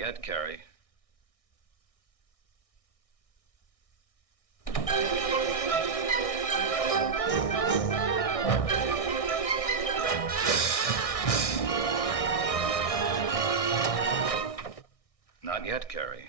yet, Carrie. Not yet, Carrie.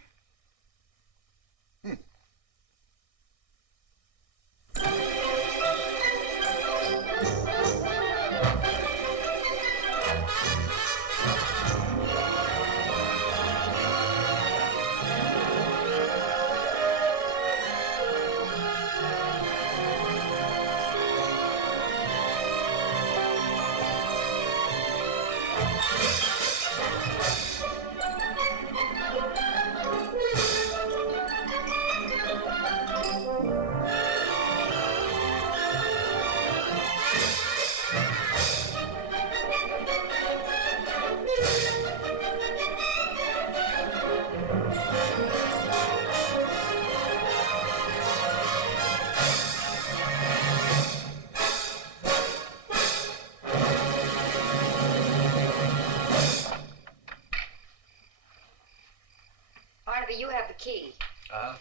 Barnaby, you have the key. Uh-huh.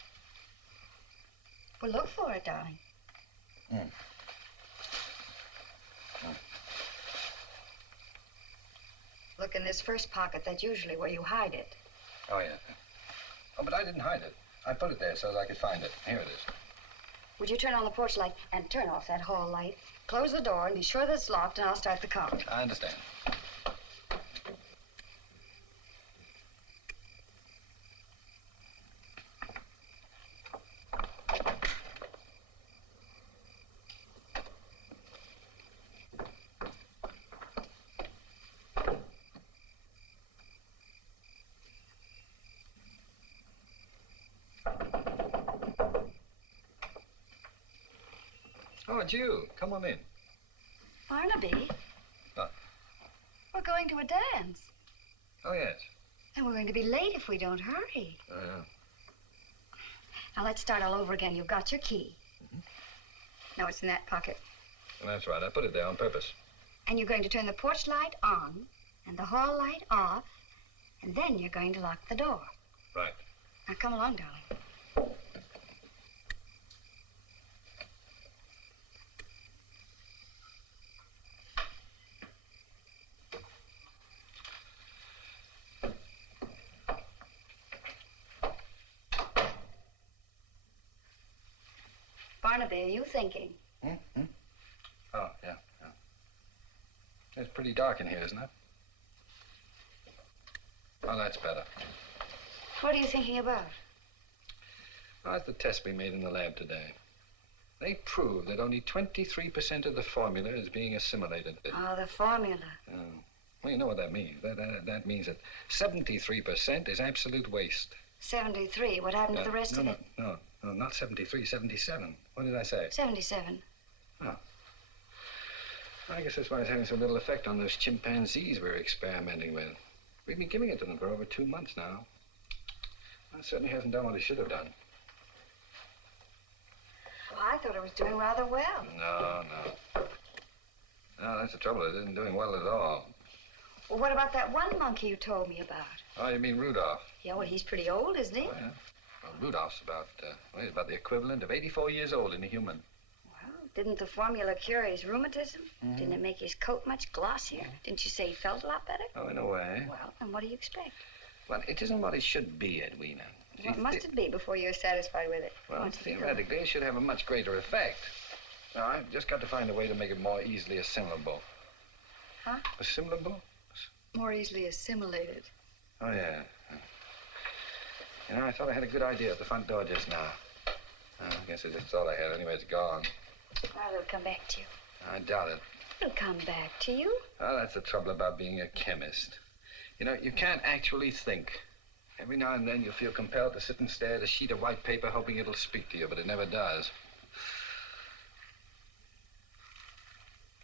Well, look for it, darling. Look in this first pocket. That's usually where you hide it. Oh, yeah. Oh, but I didn't hide it. I put it there so that I could find it. Here it is. Would you turn on the porch light and turn off that hall light? Close the door and be sure that it's locked, and I'll start the count. I understand. Oh, it's you. Come on in. Barnaby? What? We're going to a dance. Oh, yes. And we're going to be late if we don't hurry. Oh, yeah. Now, let's start all over again. You've got your key. No, it's in that pocket. Well, that's right. I put it there on purpose. And you're going to turn the porch light on and the hall light off, and then you're going to lock the door. Right. Now, come along, darling. Barnaby, are you thinking? Oh, yeah. It's pretty dark in here, isn't it? Oh, that's better. What are you thinking about? Oh, it's the test we made in the lab today. They proved that only 23% of the formula is being assimilated. Oh, the formula. Well, you know what that means. That means that 73% is absolute waste. 73. What happened to the rest of it? No, not 73, 77. What did I say? 77. Oh. I guess that's why it's having so little effect on those chimpanzees we're experimenting with. We've been giving it to them for over 2 months now. Well, it certainly hasn't done what it should have done. Well, I thought it was doing rather well. No, that's the trouble. It isn't doing well at all. Well, what about that one monkey you told me about? Oh, you mean Rudolph? Yeah, well, he's pretty old, isn't he? Oh, yeah. Well, Rudolph's he's about the equivalent of 84 years old in a human. Well, didn't the formula cure his rheumatism? Didn't it make his coat much glossier? Didn't you say he felt a lot better? Oh, in a way. Well, and what do you expect? Well, it isn't what it should be, Edwina. What must it be before you're satisfied with it? Well, theoretically, it should have a much greater effect. Now, I've just got to find a way to make it more easily assimilable. Huh? Assimilable? More easily assimilated. Oh, yeah. You know, I thought I had a good idea at the front door just now. I guess I just thought I had. Anyway, it's gone. Well, it'll come back to you. I doubt it. It'll come back to you. Oh, that's the trouble about being a chemist. You know, you can't actually think. Every now and then you feel compelled to sit and stare at a sheet of white paper hoping it'll speak to you, but it never does.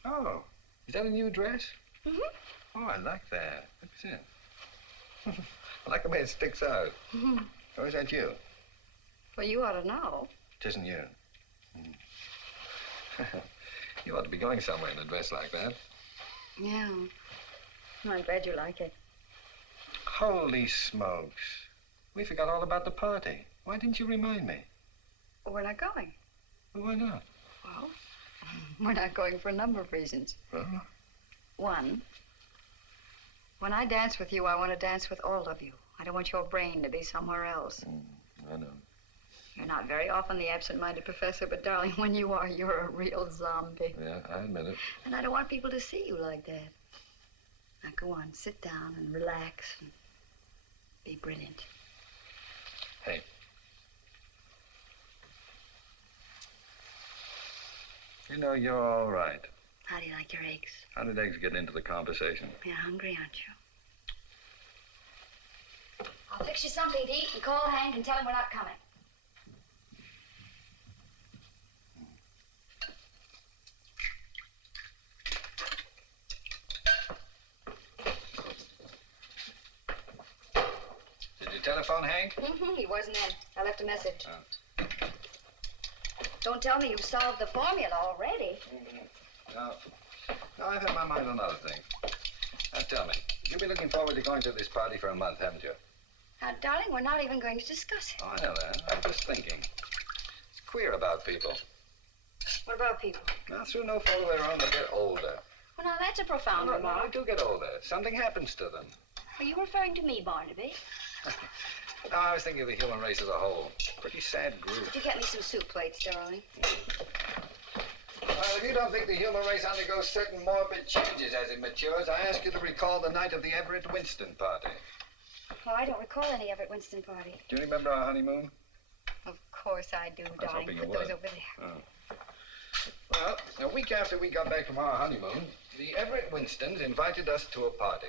Oh, is that a new dress? Oh, I like that. What's it? I like the way it sticks out. Or is that you? Well, you ought to know. It isn't you. You ought to be going somewhere in a dress like that. Yeah. I'm glad you like it. Holy smokes. We forgot all about the party. Why didn't you remind me? Well, we're not going. Well, why not? Well, we're not going for a number of reasons. Well? One, when I dance with you, I want to dance with all of you. I don't want your brain to be somewhere else. I know. You're not very often the absent-minded professor, but darling, when you are, you're a real zombie. Yeah, I admit it. And I don't want people to see you like that. Now, go on, sit down and relax and be brilliant. Hey. You know, you're all right. How do you like your eggs? How did eggs get into the conversation? You're hungry, aren't you? I'll fix you something to eat and call Hank and tell him we're not coming. Did you telephone Hank? He wasn't in. I left a message. Oh. Don't tell me you've solved the formula already. No, I've had my mind on other things. Now, tell me, you've been looking forward to going to this party for a month, haven't you? Now, darling, we're not even going to discuss it. Oh, I know that. I'm just thinking. It's queer about people. What about people? Now, through no fault of their own, they get older. Well, now, that's a profound No, remark. they do get older. Something happens to them. Are you referring to me, Barnaby? No, I was thinking of the human race as a whole. Pretty sad group. Could you get me some soup plates, darling? Well, if you don't think the human race undergoes certain morbid changes as it matures, I ask you to recall the night of the Everett Winston party. Oh, I don't recall any Everett Winston party. Do you remember our honeymoon? Of course I do, I was darling. hoping you Put those would. over there. Oh. Well, a week after we got back from our honeymoon, the Everett Winstons invited us to a party.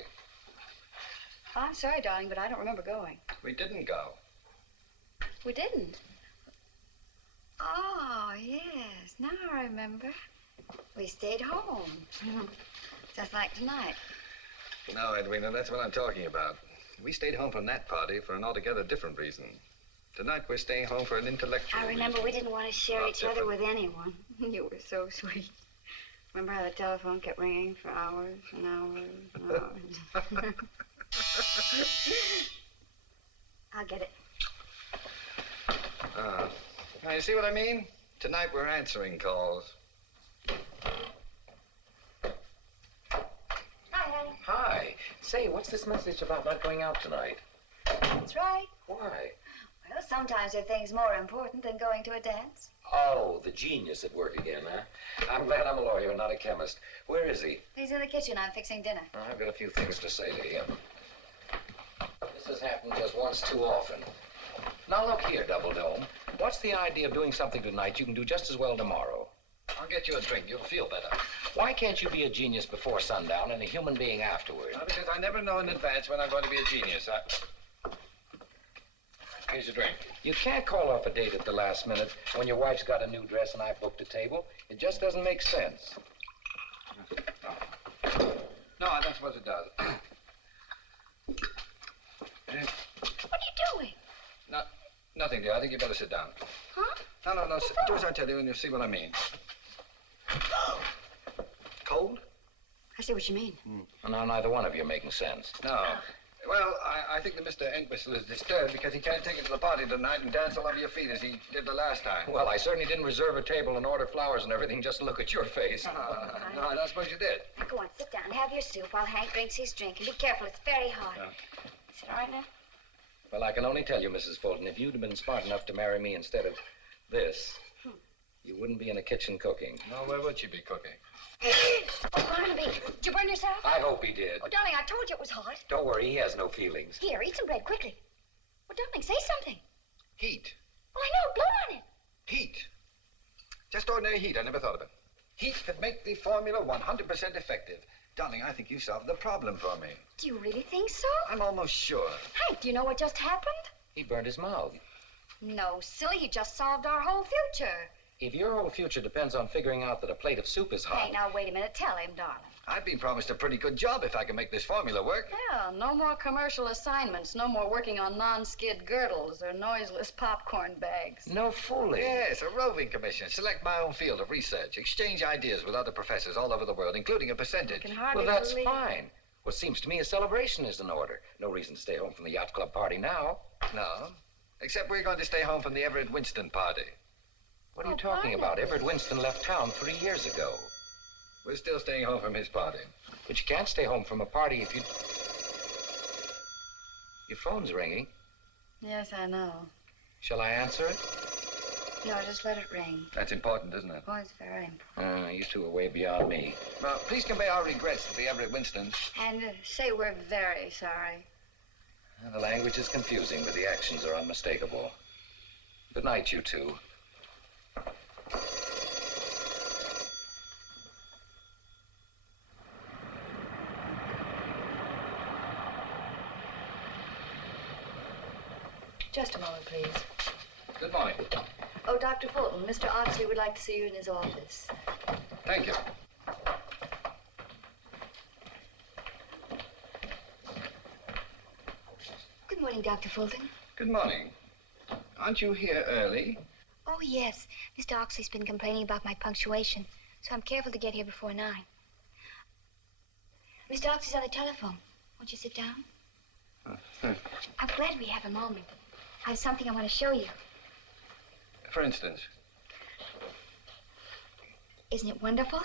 Oh, I'm sorry, darling, but I don't remember going. We didn't go. We didn't. Oh, yes. Now I remember. We stayed home. Just like tonight. No, Edwina, that's what I'm talking about. We stayed home from that party for an altogether different reason. Tonight we're staying home for an intellectual I remember reason. we didn't want to share Not each other different. with anyone. You were so sweet. Remember how the telephone kept ringing for hours and hours and hours? I'll get it. Now, you see what I mean? Tonight we're answering calls. Hi, honey. Hi. Say, what's this message about not going out tonight? That's right. Why? Well, sometimes there are things more important than going to a dance. Oh, the genius at work again, huh? I'm glad I'm a lawyer, not a chemist. Where is he? He's in the kitchen. I'm fixing dinner. I've got a few things to say to him. This has happened just once too often. Now, look here, Double Dome. What's the idea of doing something tonight you can do just as well tomorrow? I'll get you a drink. You'll feel better. Why can't you be a genius before sundown and a human being afterward? Because I never know in advance when I'm going to be a genius. Here's your drink. You can't call off a date at the last minute when your wife's got a new dress and I've booked a table. It just doesn't make sense. No, I don't suppose it does. What are you doing? Nothing, dear. I think you better sit down. Huh? No. Do as I tell you and you'll see what I mean. Cold? I see what you mean. And now neither one of you are making sense. No. Well, I think that Mr. Entwistle is disturbed because he can't take you to the party tonight and dance all over your feet as he did the last time. Well, I certainly didn't reserve a table and order flowers and everything just to look at your face. No, I don't suppose you did. Now, go on, sit down and have your soup while Hank drinks his drink. And be careful, it's very hot. Yeah. Is it all right now? Well, I can only tell you, Mrs. Fulton, if you'd have been smart enough to marry me instead of this, you wouldn't be in the kitchen cooking. No, where would she be cooking? Oh, Barnaby, did you burn yourself? I hope he did. Oh, darling, I told you it was hot. Don't worry, he has no feelings. Here, eat some bread, quickly. Well, darling, say something. Heat. Well, I know, blow on it. Heat. Just ordinary heat. I never thought of it. Heat could make the formula 100% effective. Darling, I think you solved the problem for me. Do you really think so? I'm almost sure. Hank, do you know what just happened? He burned his mouth. No, silly, you just solved our whole future. If your whole future depends on figuring out that a plate of soup is hot... Hank, now, wait a minute. Tell him, darling. I've been promised a pretty good job if I can make this formula work. Yeah, no more commercial assignments, no more working on non-skid girdles or noiseless popcorn bags. No fooling. Yes, a roving commission. Select my own field of research. Exchange ideas with other professors all over the world, including a I percentage. can hardly Well, that's believe... fine. Well, it seems to me a celebration is in order. No reason to stay home from the yacht club party now. No. Except we're going to stay home from the Everett Winston party. What are you talking about? Everett Winston left town 3 years ago. We're still staying home from his party. But you can't stay home from a party if you... Your phone's ringing. Yes, I know. Shall I answer it? No, just let it ring. That's important, isn't it? Oh, it's very important. You two are way beyond me. Well, please convey our regrets to the Everett Winstons. And say we're very sorry. The language is confusing, but the actions are unmistakable. Good night, you two. Just a moment, please. Good morning. Oh, Dr. Fulton, Mr. Oxley would like to see you in his office. Thank you. Good morning, Dr. Fulton. Good morning. Aren't you here early? Oh, yes. Mr. Oxley's been complaining about my punctuation, so I'm careful to get here before 9. Mr. Oxley's on the telephone. Won't you sit down? I'm glad we have a moment. I have something I want to show you. For instance? Isn't it wonderful?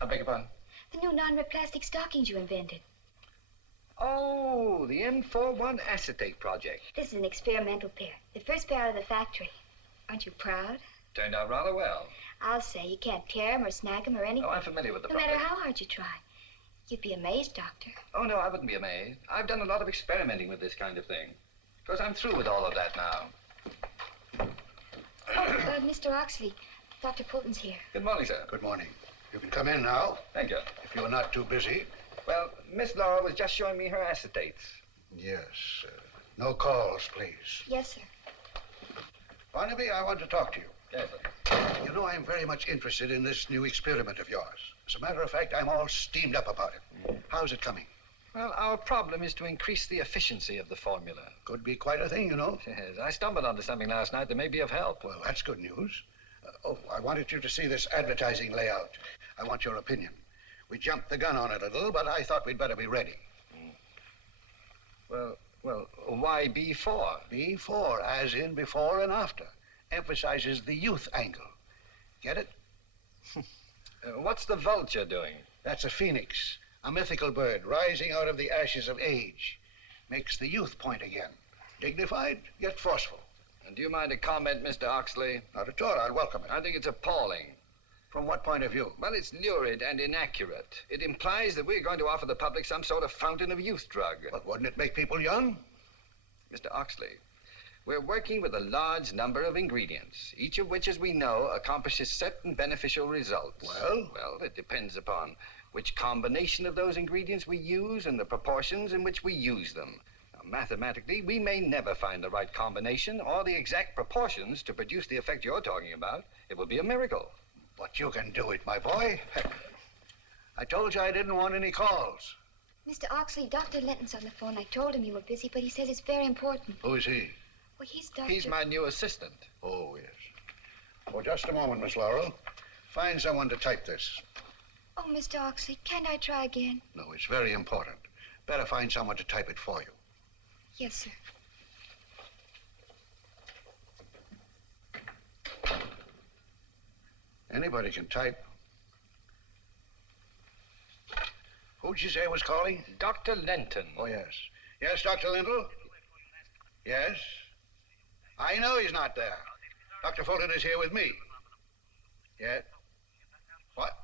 I beg your pardon? The new non-rip plastic stockings you invented. Oh, the M41 acetate project. This is an experimental pair. The first pair out of the factory. Aren't you proud? Turned out rather well. I'll say you can't tear them or snag them or anything. Oh, I'm familiar with the No product. matter how hard you try. You'd be amazed, Doctor. Oh, no, I wouldn't be amazed. I've done a lot of experimenting with this kind of thing. Of course, I'm through with all of that now. Oh, Mr. Oxley, Dr. Fulton's here. Good morning, sir. Good morning. You can come in now, Thank you. if you're not too busy. Well, Miss Laura was just showing me her acetates. Yes. No calls, please. Yes, sir. Barnaby, I want to talk to you. Yes, sir. You know, I'm very much interested in this new experiment of yours. As a matter of fact, I'm all steamed up about it. How's it coming? Well, our problem is to increase the efficiency of the formula. Could be quite a thing, you know. Yes, I stumbled onto something last night that may be of help. Well, that's good news. I wanted you to see this advertising layout. I want your opinion. We jumped the gun on it a little, but I thought we'd better be ready. Well, why B4? B4, as in before and after. Emphasizes the youth angle. Get it? What's the vulture doing? That's a phoenix, a mythical bird rising out of the ashes of age. Makes the youth point again. Dignified, yet forceful. And do you mind a comment, Mr. Oxley? Not at all, I'll welcome it. I think it's appalling. From what point of view? Well, it's lurid and inaccurate. It implies that we're going to offer the public some sort of fountain of youth drug. But wouldn't it make people young? Mr. Oxley, we're working with a large number of ingredients, each of which, as we know, accomplishes certain beneficial results. Well? Well, it depends upon which combination of those ingredients we use and the proportions in which we use them. Now, mathematically, we may never find the right combination or the exact proportions to produce the effect you're talking about. It would be a miracle. But you can do it, my boy. I told you I didn't want any calls. Mr. Oxley, Dr. Linton's on the phone. I told him you were busy, but he says it's very important. Who is he? Well, he's Dr. He's my new assistant. Oh, yes. Oh, just a moment, Miss Laurel. Find someone to type this. Oh, Mr. Oxley, can't I try again? No, it's very important. Better find someone to type it for you. Yes, sir. Anybody can type. Who'd you say was calling? Dr. Lenton. Oh, yes. Yes, Dr. Lindell? Yes? I know he's not there. Dr. Fulton is here with me. Yes? What?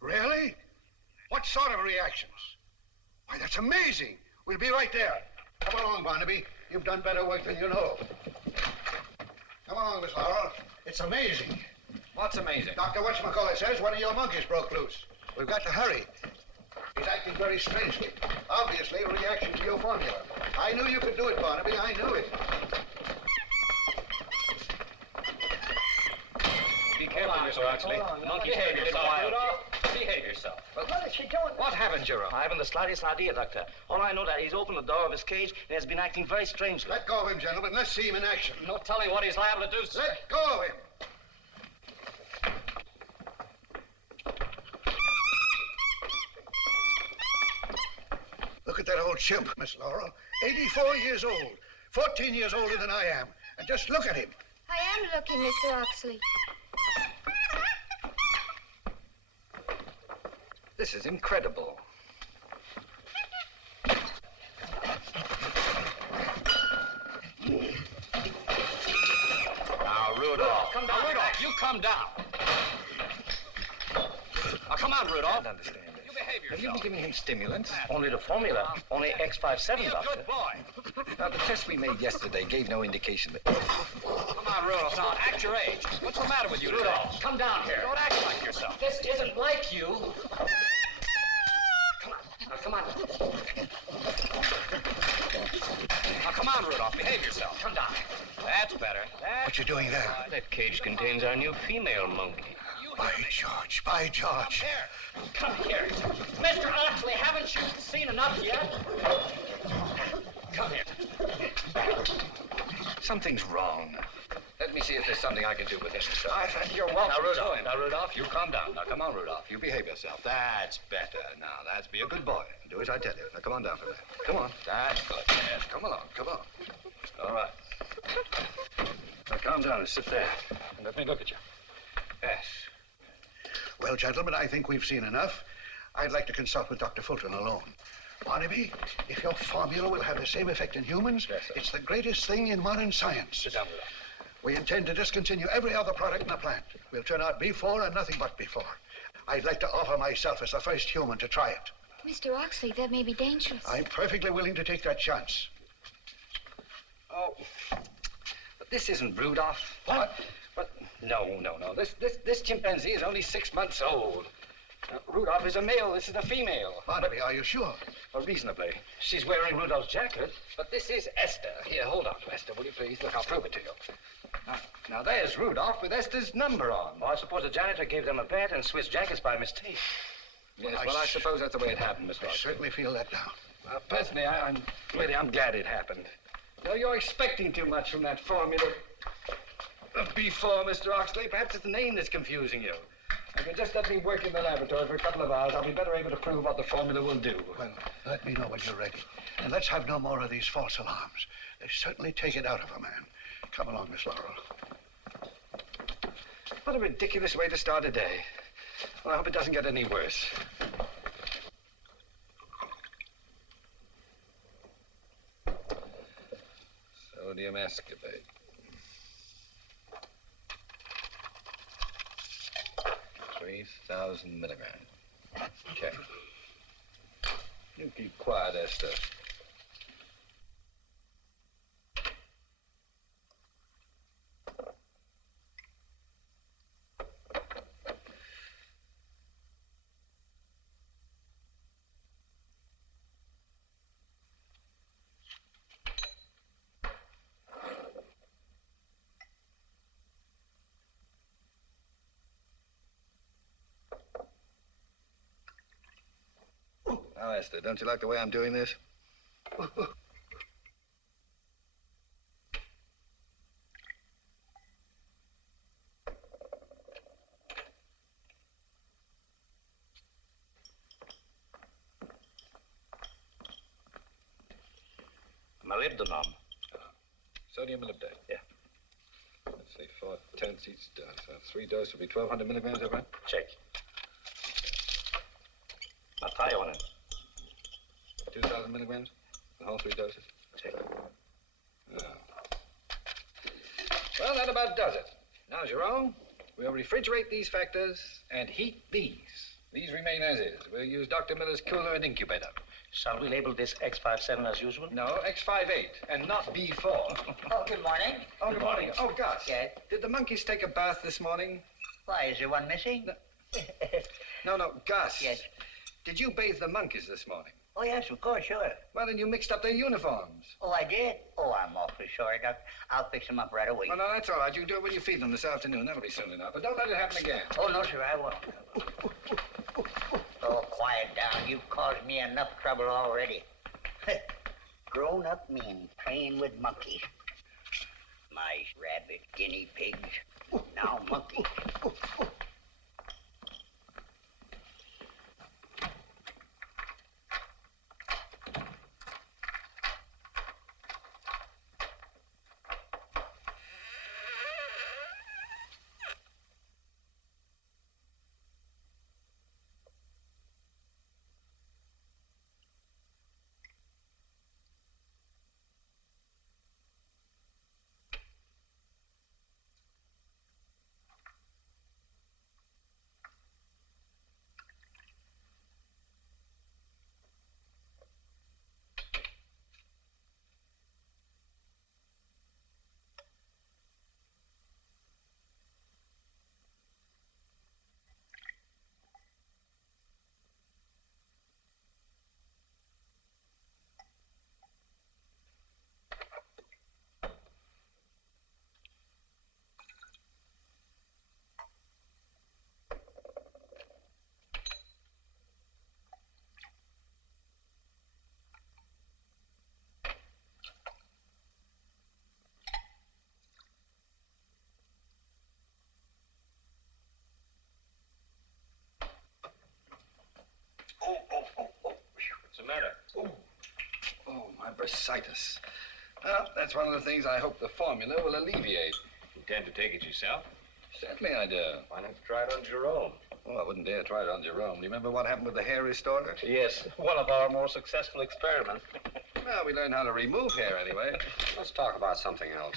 Really? What sort of reactions? Why, that's amazing. We'll be right there. Come along, Barnaby. You've done better work than you know. Come along, Miss Laurel. It's amazing. What's amazing? Dr. Whatchamacallit says one of your monkeys broke loose. We've got to hurry. He's acting very strangely. Obviously, a reaction to your formula. I knew you could do it, Barnaby. I knew it. Be careful, Mr. Oxley. Monkey behave yourself. Behave yourself. What happened, Jerome? I haven't the slightest idea, Doctor. All I know that he's opened the door of his cage and has been acting very strangely. Let go of him, gentlemen. Let's see him in action. No telling what he's liable to do, sir. Let go of him. Look at that old chimp, Miss Laurel. 84 years old. 14 years older than I am. And just look at him. I am looking, Mr. Oxley. This is incredible. Now, Rudolph. Come down, Rudolph. You come down. Now, come on, Rudolph. I don't understand this. You behave Have you been giving him stimulants? Only the formula. Only X57, Be a Doctor. good boy. Now, the test we made yesterday gave no indication that... Come on, Rudolph. Now, act your age. What's the matter with you, Rudolph, come down here. Don't act like yourself. This isn't like you. Come on. Now, come on. Now, come on, Rudolph. Behave yourself. Come down. That's better. What you doing there? That cage contains our new female monkey. By George, by George. Come here. Mr. Oxley, haven't you seen enough yet? Come here. Something's wrong. Let me see if there's something I can do with him. You're welcome. Now, Rudolph, you calm down. Now, come on, Rudolph. You behave yourself. That's better. Now, that's be a good boy. Do as I tell you. Now, come on down from there. Come on. That's good. Yes, come along. Come on. All right. Now, calm down and sit there. And let me look at you. Yes. Well, gentlemen, I think we've seen enough. I'd like to consult with Dr. Fulton alone. Barnaby, if your formula will have the same effect in humans, Yes, sir. it's the greatest thing in modern science. Sit down, Rudolph. We intend to discontinue every other product in the plant. We'll turn out B4 and nothing but B4. I'd like to offer myself as the first human to try it. Mr. Oxley, that may be dangerous. I'm perfectly willing to take that chance. Oh, but this isn't Rudolph. What? But no. This chimpanzee is only 6 months old. Rudolph is a male. This is a female. Barnaby, are you sure? Well, reasonably. She's wearing Rudolph's jacket. But this is Esther. Here, hold on, Esther, will you please? Look, I'll prove it to you. Now there's Rudolph with Esther's number on. Well, I suppose the janitor gave them a bat and switched jackets by mistake. Yes, well, I suppose that's the way it happened, Mr. I Oxley. certainly feel that now. Personally, I'm glad it happened. No, you're expecting too much from that formula of B4, Mr. Oxley. Perhaps it's the name that's confusing you. If you just let me work in the laboratory for a couple of hours, I'll be better able to prove what the formula will do. Well, let me know when you're ready. And let's have no more of these false alarms. They certainly take it out of a man. Come along, Miss Laurel. What a ridiculous way to start a day. Well, I hope it doesn't get any worse. Sodium ascorbate. 3,000 milligrams. Okay. You keep quiet, Esther. Now, Esther, don't you like the way I'm doing this? Molybdenum. Sodium molybdate. Yeah. Let's see, 4/10 each dose. So 3 doses will be 1,200 milligrams, is that right? Check. Now tie on it. 2,000 milligrams? The whole 3 doses? Check. Yeah. Well, that about does it. Now, Jerome, we'll refrigerate these factors and heat these. These remain as is. We'll use Dr. Miller's cooler and incubator. Shall we label this X57 as usual? No, X58 and not B4. Oh, good morning. Oh, good morning. Oh, Gus. Yes? Did the monkeys take a bath this morning? Why, is there one missing? No, Gus. Yes. Did you bathe the monkeys this morning? Oh, yes, of course, sure. Well, then you mixed up their uniforms. Oh, I did? Oh, I'm awfully sorry, Doc. I'll fix them up right away. Well, no, that's all right. You can do it when you feed them this afternoon. That'll be soon enough. But don't let it happen again. Oh, no, sir, I won't. Oh, quiet down. You've caused me enough trouble already. Grown-up men playing with monkeys. Mice, rabbits, guinea pigs. Now monkeys. bursitis. Well, that's one of the things I hope the formula will alleviate. Intend to take it yourself? Certainly I do. Why not try it on Jerome? Oh, I wouldn't dare try it on Jerome. Do you remember what happened with the hair restorer? Yes, one of our more successful experiments. Well, we learned how to remove hair anyway. Let's talk about something else.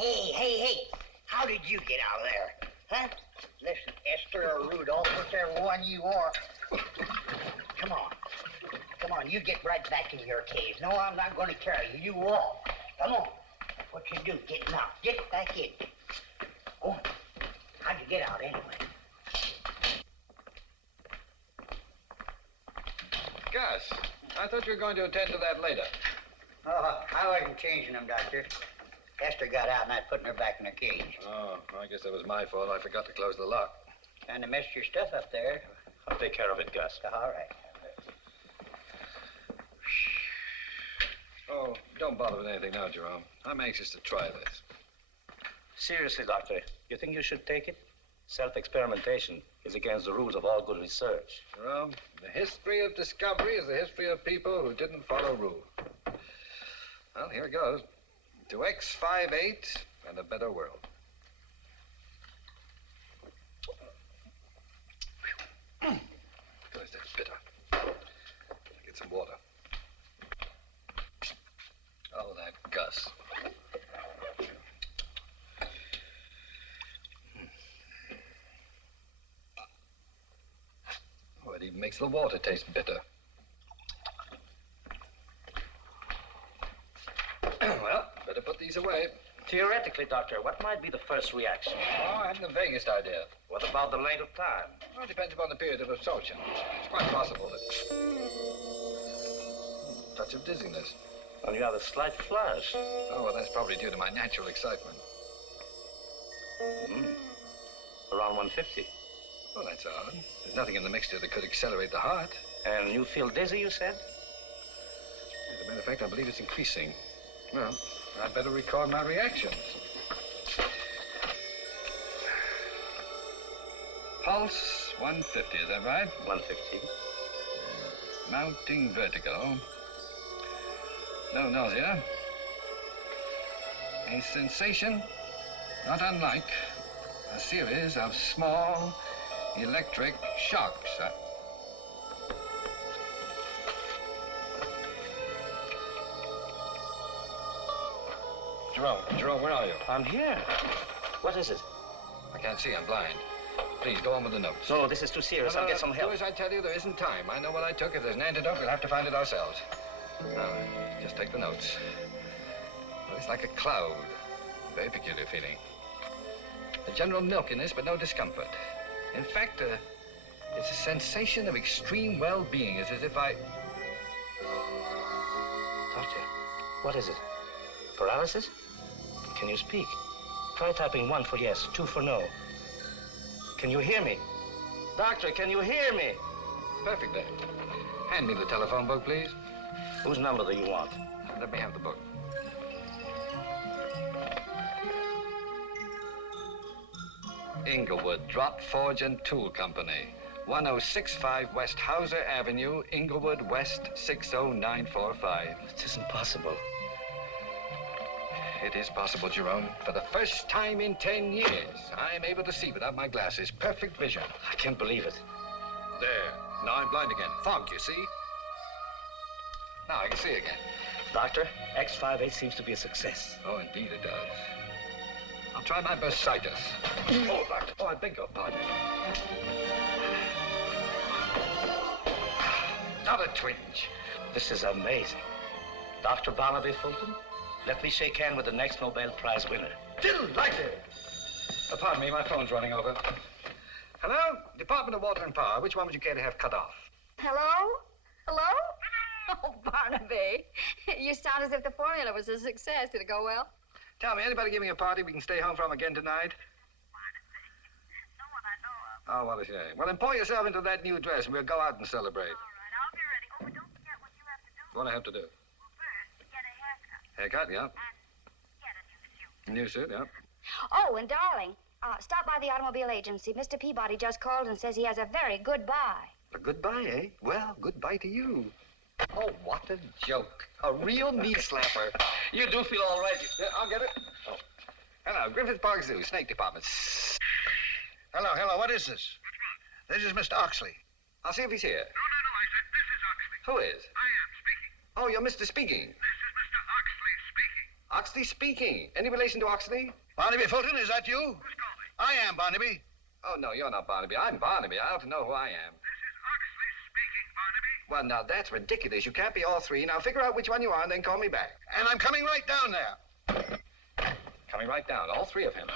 Hey, how did you get out of there? Huh? Listen, Esther or Rudolph, whichever one you are. Come on, you get right back in your cage. No, I'm not going to carry you. You walk. Come on. What you do, get knocked. Get back in. Oh, how'd you get out anyway? Gus, I thought you were going to attend to that later. Oh, I wasn't changing them, Doctor. Esther got out and I put her back in her cage. Oh, I guess that was my fault. I forgot to close the lock. Kind of messed your stuff up there. I'll take care of it, Gus. All right. Oh, don't bother with anything now, Jerome. I'm anxious to try this. Seriously, Doctor, you think you should take it? Self-experimentation is against the rules of all good research. Jerome, the history of discovery is the history of people who didn't follow rule. Well, here it goes. To X58 and a better world. Gosh, that's bitter. Get some water. Oh, that Gus. Oh, it even makes the water taste bitter. Well, better put these away. Theoretically, Doctor, what might be the first reaction? Oh, I haven't the vaguest idea. What about the length of time? Well, it depends upon the period of absorption. It's quite possible that... touch of dizziness. Well, you have a slight flush. Oh, well, that's probably due to my natural excitement. Around 150. Oh, that's odd. There's nothing in the mixture that could accelerate the heart. And you feel dizzy, you said? As a matter of fact, I believe it's increasing. Well, I'd better record my reactions. Pulse 150, is that right? 150. Mounting vertigo. No nausea. A sensation not unlike a series of small electric shocks. Jerome, where are you? I'm here. What is it? I can't see, I'm blind. Please, go on with the notes. No, this is too serious. No, I'll get some help. Do as I tell you, there isn't time. I know what I took. If there's an antidote, we'll have to find it ourselves. Now, just take the notes. Well, it's like a cloud. Very peculiar feeling. A general milkiness, but no discomfort. In fact, it's a sensation of extreme well-being. It's as if I... Doctor, what is it? Paralysis? Can you speak? Try typing 1 for yes, 2 for no. Can you hear me? Doctor, can you hear me? Perfectly. Hand me the telephone book, please. Whose number do you want? Let me have the book. Inglewood Drop Forge and Tool Company, 1065 West Hauser Avenue, Inglewood, West 60945. It isn't possible. It is possible, Jerome. For the first time in 10 years, I'm able to see without my glasses. Perfect vision. I can't believe it. There. Now I'm blind again. Fog, you see? Now I can see again. Doctor, X58 seems to be a success. Oh, indeed it does. I'll try my best sightus. Oh, doctor. Oh, I beg your pardon. Not a twinge. This is amazing. Dr. Barnaby Fulton, let me shake hands with the next Nobel Prize winner. Delighted. Pardon me, my phone's running over. Hello? Department of Water and Power. Which one would you care to have cut off? Hello? Hello? Oh, Barnaby. You sound as if the formula was a success. Did it go well? Tell me, anybody giving a party we can stay home from again tonight? No one I know of. Oh, what a shame. Well, then pour yourself into that new dress and we'll go out and celebrate. All right, I'll be ready. Oh, but don't forget what you have to do. What do I have to do? Well, first, get a haircut. Haircut, yeah. And get a new suit. New suit, yeah. Oh, and darling, stop by the automobile agency. Mr. Peabody just called and says he has a very good buy. A goodbye, eh? Well, goodbye to you. Oh, what a joke. A real knee slapper. You do feel all right. Yeah, I'll get it. Oh. Hello, Griffith Park Zoo, Snake Department. Hello, what is this? This is Mr. Oxley. I'll see if he's here. No, I said this is Oxley. Who is? I am speaking. Oh, you're Mr. Speaking. This is Mr. Oxley speaking. Oxley Speaking. Any relation to Oxley? Barnaby Fulton, is that you? Who's calling? I am Barnaby. Oh, no, you're not Barnaby. I'm Barnaby. I ought to know who I am. This is Oxley speaking, Barnaby. Well, now, that's ridiculous. You can't be all three. Now, figure out which one you are and then call me back. And I'm coming right down there. Coming right down, all three of him.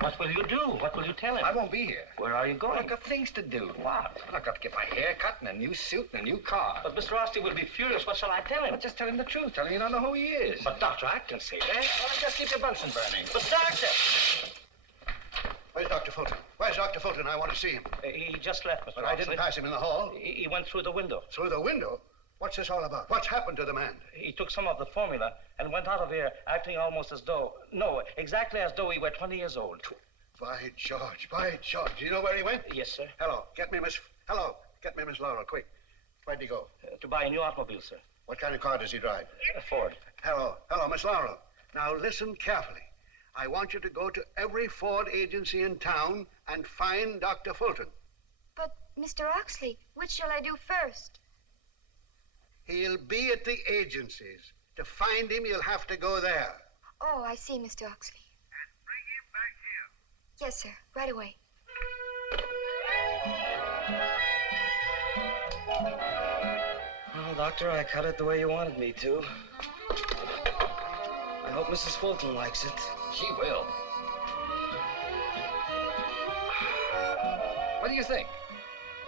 What will you do? What will you tell him? I won't be here. Where are you going? I've got things to do. What? I've got to get my hair cut and a new suit and a new car. But Mr. Oxley will be furious. What shall I tell him? But just tell him the truth. Tell him you don't know who he is. But, Doctor, I can say that. Well, just keep your Bunsen burning. But, Doctor! Where's Dr. Fulton? Where's Dr. Fulton? I want to see him. He just left, Mr. But Oxley. I didn't pass him in the hall. He went through the window. Through the window? What's this all about? What's happened to the man? He took some of the formula and went out of here acting almost as though... No, exactly as though he were 20 years old. By George, by George. Do you know where he went? Yes, sir. Hello, get me Miss Laurel, quick. Where'd he go? To buy a new automobile, sir. What kind of car does he drive? A Ford. Hello, Miss Laurel. Now listen carefully. I want you to go to every Ford agency in town and find Dr. Fulton. But, Mr. Oxley, which shall I do first? He'll be at the agencies. To find him, you'll have to go there. Oh, I see, Mr. Oxley. And bring him back here. Yes, sir. Right away. Well, Doctor, I cut it the way you wanted me to. I hope Mrs. Fulton likes it. She will. What do you think?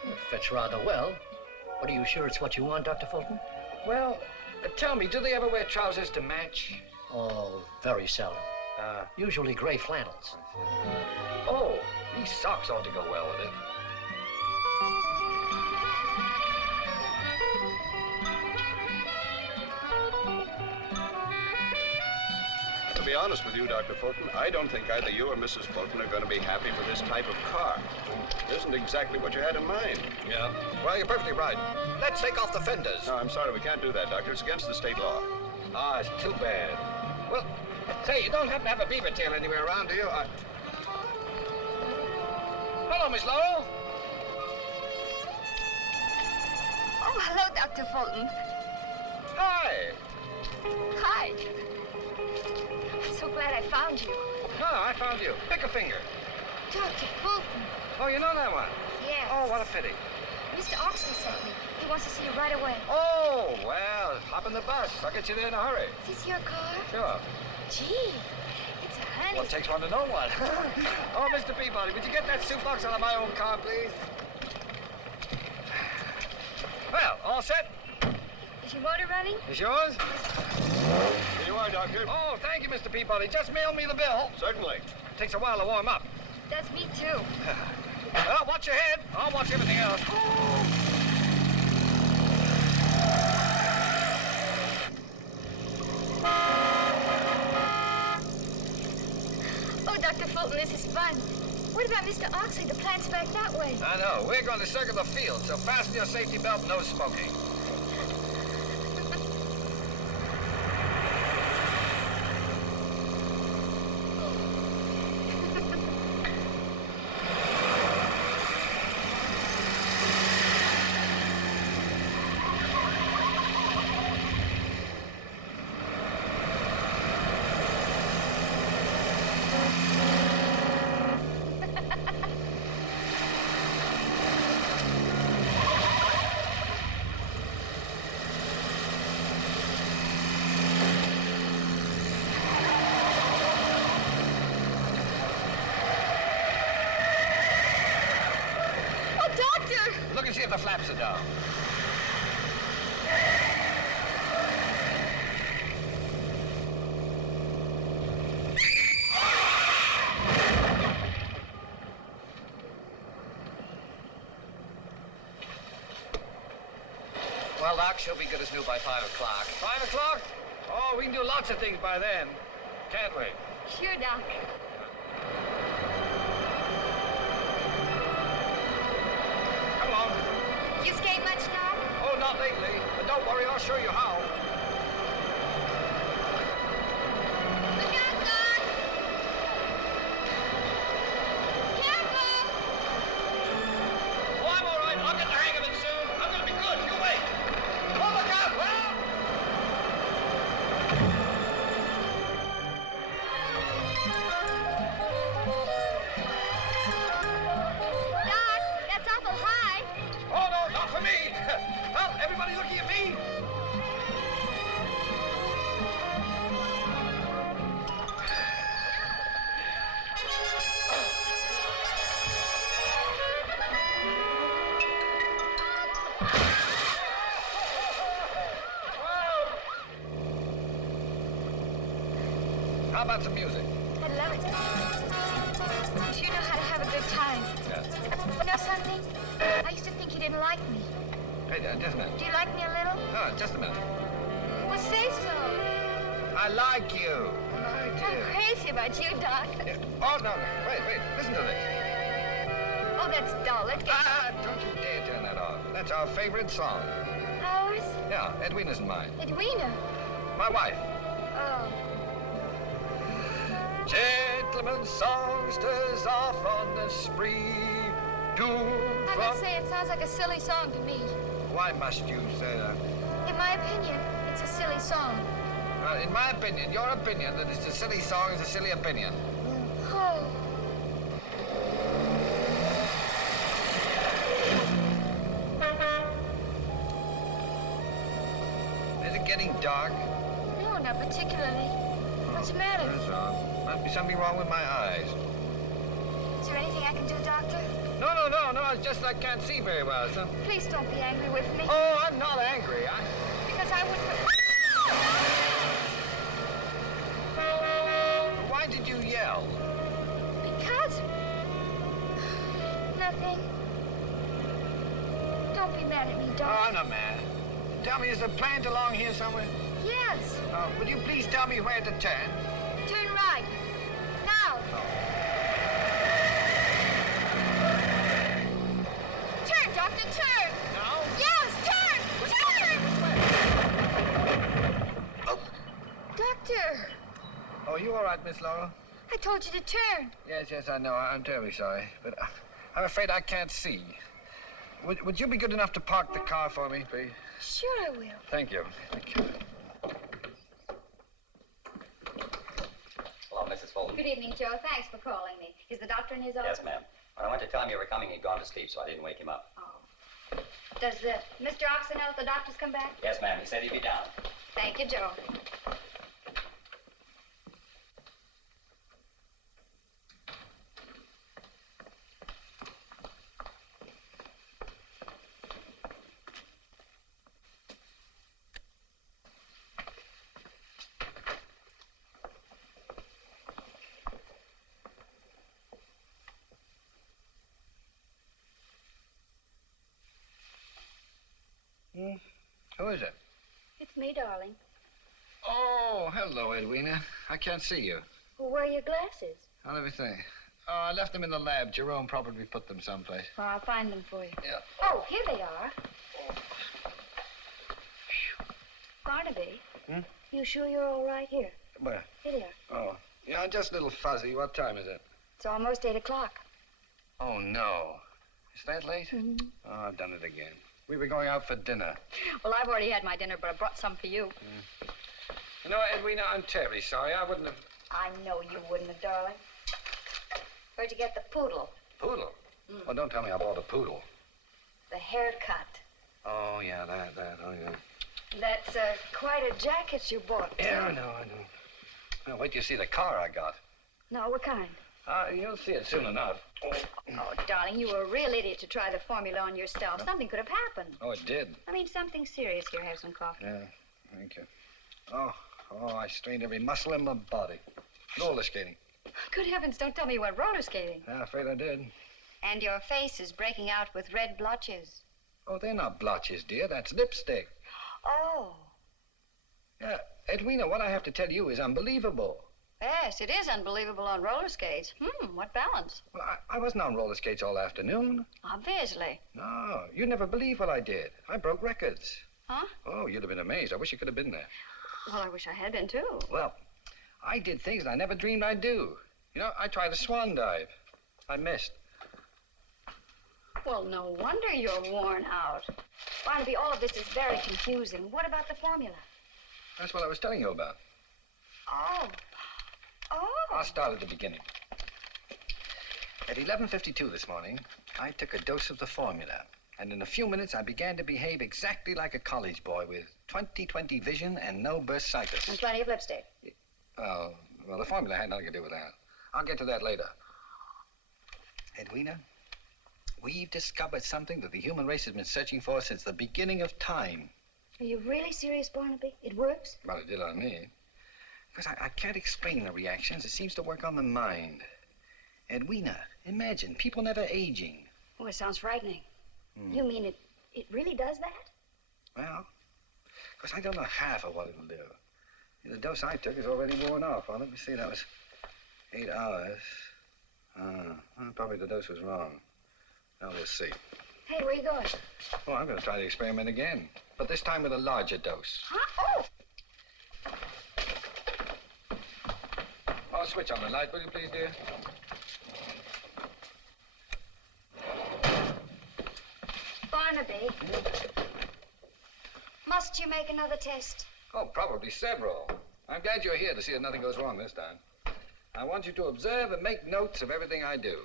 It fits rather well. But are you sure it's what you want, Dr. Fulton? Well, tell me, do they ever wear trousers to match? Oh, very seldom. Usually gray flannels. Oh, these socks ought to go well with it. To be honest with you, Dr. Fulton, I don't think either you or Mrs. Fulton are going to be happy for this type of car. It isn't exactly what you had in mind. Yeah. Well, you're perfectly right. Let's take off the fenders. No, I'm sorry, we can't do that, Doctor. It's against the state law. Ah, it's too bad. Well, say, you don't happen to have a beaver tail anywhere around, do you? Hello, Miss Laurel. Oh, hello, Dr. Fulton. Hi. Hi. I'm so glad I found you. No, I found you. Pick a finger. Dr. Fulton. Oh, you know that one? Yes. Oh, what a pity. Mr. Oxley sent me. He wants to see you right away. Oh, well, hop in the bus. I'll get you there in a hurry. Is this your car? Sure. Gee, it's a honey. Well, it takes one to know one. Oh, Mr. Peabody, would you get that soup box out of my own car, please? Well, all set? Is your motor running? Is yours? Here you are, Doctor. Oh, thank you, Mr. Peabody. Just mail me the bill. Certainly. Takes a while to warm up. That's me, too. Well, watch your head. I'll watch everything else. Oh, Dr. Fulton, this is fun. What about Mr. Oxley? The plant's back that way. I know. We're going to circle the field, so fasten your safety belt, no smoking. Look and see if the flaps are down. Well, Doc, she'll be good as new by 5 o'clock. 5 o'clock? Oh, we can do lots of things by then. Can't we? Sure, Doc. Come on. You skate much, Doc? Oh, not lately. But don't worry, I'll show you how. Look out, Doc! Careful! Oh, I'm all right. I'll get the hang of it soon. I'm going to be good. You wait. Oh, look out! Well! Doc, that's awful high. Oh, no, not for me. Well, everybody looking at me. How about some music? I love it. You sure know how to have a good time. Yeah. You know something? I used to think you didn't like me. Hey, just a minute. Do you like me a little? No, just a minute. Well, say so. I like you. I'm crazy about you, Doc. Yeah. Oh, no. Wait. Listen to this. Oh, that's dull. Let's get... Don't you dare turn that off. That's our favorite song. Ours? Yeah, Edwina's and mine. Edwina. My wife. Oh. Gentlemen songsters off on the spree. I must say, it sounds like a silly song to me. Why must you say that? In my opinion, it's a silly song. In my opinion, your opinion that it's a silly song is a silly opinion. Oh. Is it getting dark? No, not particularly. What's the matter? That's all. Must be something wrong with my eyes. Is there anything I can do, Doctor? No. It's just I can't see very well, so. Please don't be angry with me. Oh, I'm not angry. Because I wouldn't... Why did you yell? Because... Nothing. Don't be mad at me, Doc. Oh, I'm not mad. Tell me, is the plant along here somewhere? Yes. Would you please tell me where to turn? Turn right. Now. Turn, Doctor, turn. Now? Yes, turn. Turn. Doctor. Oh, you all right, Miss Laurel? I told you to turn. Yes, I know. I'm terribly sorry. But I'm afraid I can't see. Would you be good enough to park the car for me, please? Sure I will. Thank you. Hello, Mrs. Fulton. Good evening, Joe. Thanks for calling me. Is the doctor in his office? Yes, ma'am. When I went to tell him you were coming, he'd gone to sleep, so I didn't wake him up. Oh. Does Mr. Oxon know if the doctor's come back? Yes, ma'am. He said he'd be down. Thank you, Joe. Who is it? It's me, darling. Oh, hello, Edwina. I can't see you. Well, where are your glasses? I'll let me think. Oh, I left them in the lab. Jerome probably put them someplace. Well, I'll find them for you. Yeah. Oh, here they are. Barnaby. You sure you're all right? Here. Where? Here they are. Oh, yeah, I'm just a little fuzzy. What time is it? It's almost 8 o'clock. Oh, no. Is that late? Mm-hmm. Oh, I've done it again. We were going out for dinner. Well, I've already had my dinner, but I brought some for you. You know, Edwina, I'm terribly sorry. I wouldn't have... I know you wouldn't have, darling. Where'd you get the poodle? Poodle? Oh, don't tell me I bought a poodle. The haircut. Oh, yeah, that. Oh, yeah. That's quite a jacket you bought. Yeah, I know. Now, wait till you see the car I got. No, what kind? You'll see it soon enough. Oh, darling, you were a real idiot to try the formula on yourself. Something could have happened. Oh, it did? I mean, something serious. Here, have some coffee. Yeah, thank you. Oh, I strained every muscle in my body. Roller skating. Good heavens, don't tell me you went roller skating. Yeah, afraid I did. And your face is breaking out with red blotches. Oh, they're not blotches, dear. That's lipstick. Oh. Yeah, Edwina, what I have to tell you is unbelievable. Yes, it is unbelievable on roller skates. What balance? Well, I wasn't on roller skates all afternoon. Obviously. No, you'd never believe what I did. I broke records. Huh? Oh, you'd have been amazed. I wish you could have been there. Well, I wish I had been, too. Well, I did things that I never dreamed I'd do. You know, I tried a swan dive. I missed. Well, no wonder you're worn out. Barnaby, all of this is very confusing. What about the formula? That's what I was telling you about. Oh. I'll start at the beginning. At 11:52 this morning, I took a dose of the formula. And in a few minutes, I began to behave exactly like a college boy with 20/20 vision and no bursitis. And plenty of lipstick. Oh, well, the formula had nothing to do with that. I'll get to that later. Edwina, we've discovered something that the human race has been searching for since the beginning of time. Are you really serious, Barnaby? It works? Well, it did on me. Because I can't explain the reactions. It seems to work on the mind. Edwina, imagine, people never aging. Oh, it sounds frightening. You mean it really does that? Well, because I don't know half of what it'll do. The dose I took is already worn off. Well, let me see, that was 8 hours. Well, probably the dose was wrong. Now, we'll see. Hey, where you going? Oh, I'm going to try the experiment again. But this time with a larger dose. Huh? Oh! Oh, switch on the light, will you please, dear? Barnaby. Must you make another test? Oh, probably several. I'm glad you're here to see that nothing goes wrong this time. I want you to observe and make notes of everything I do.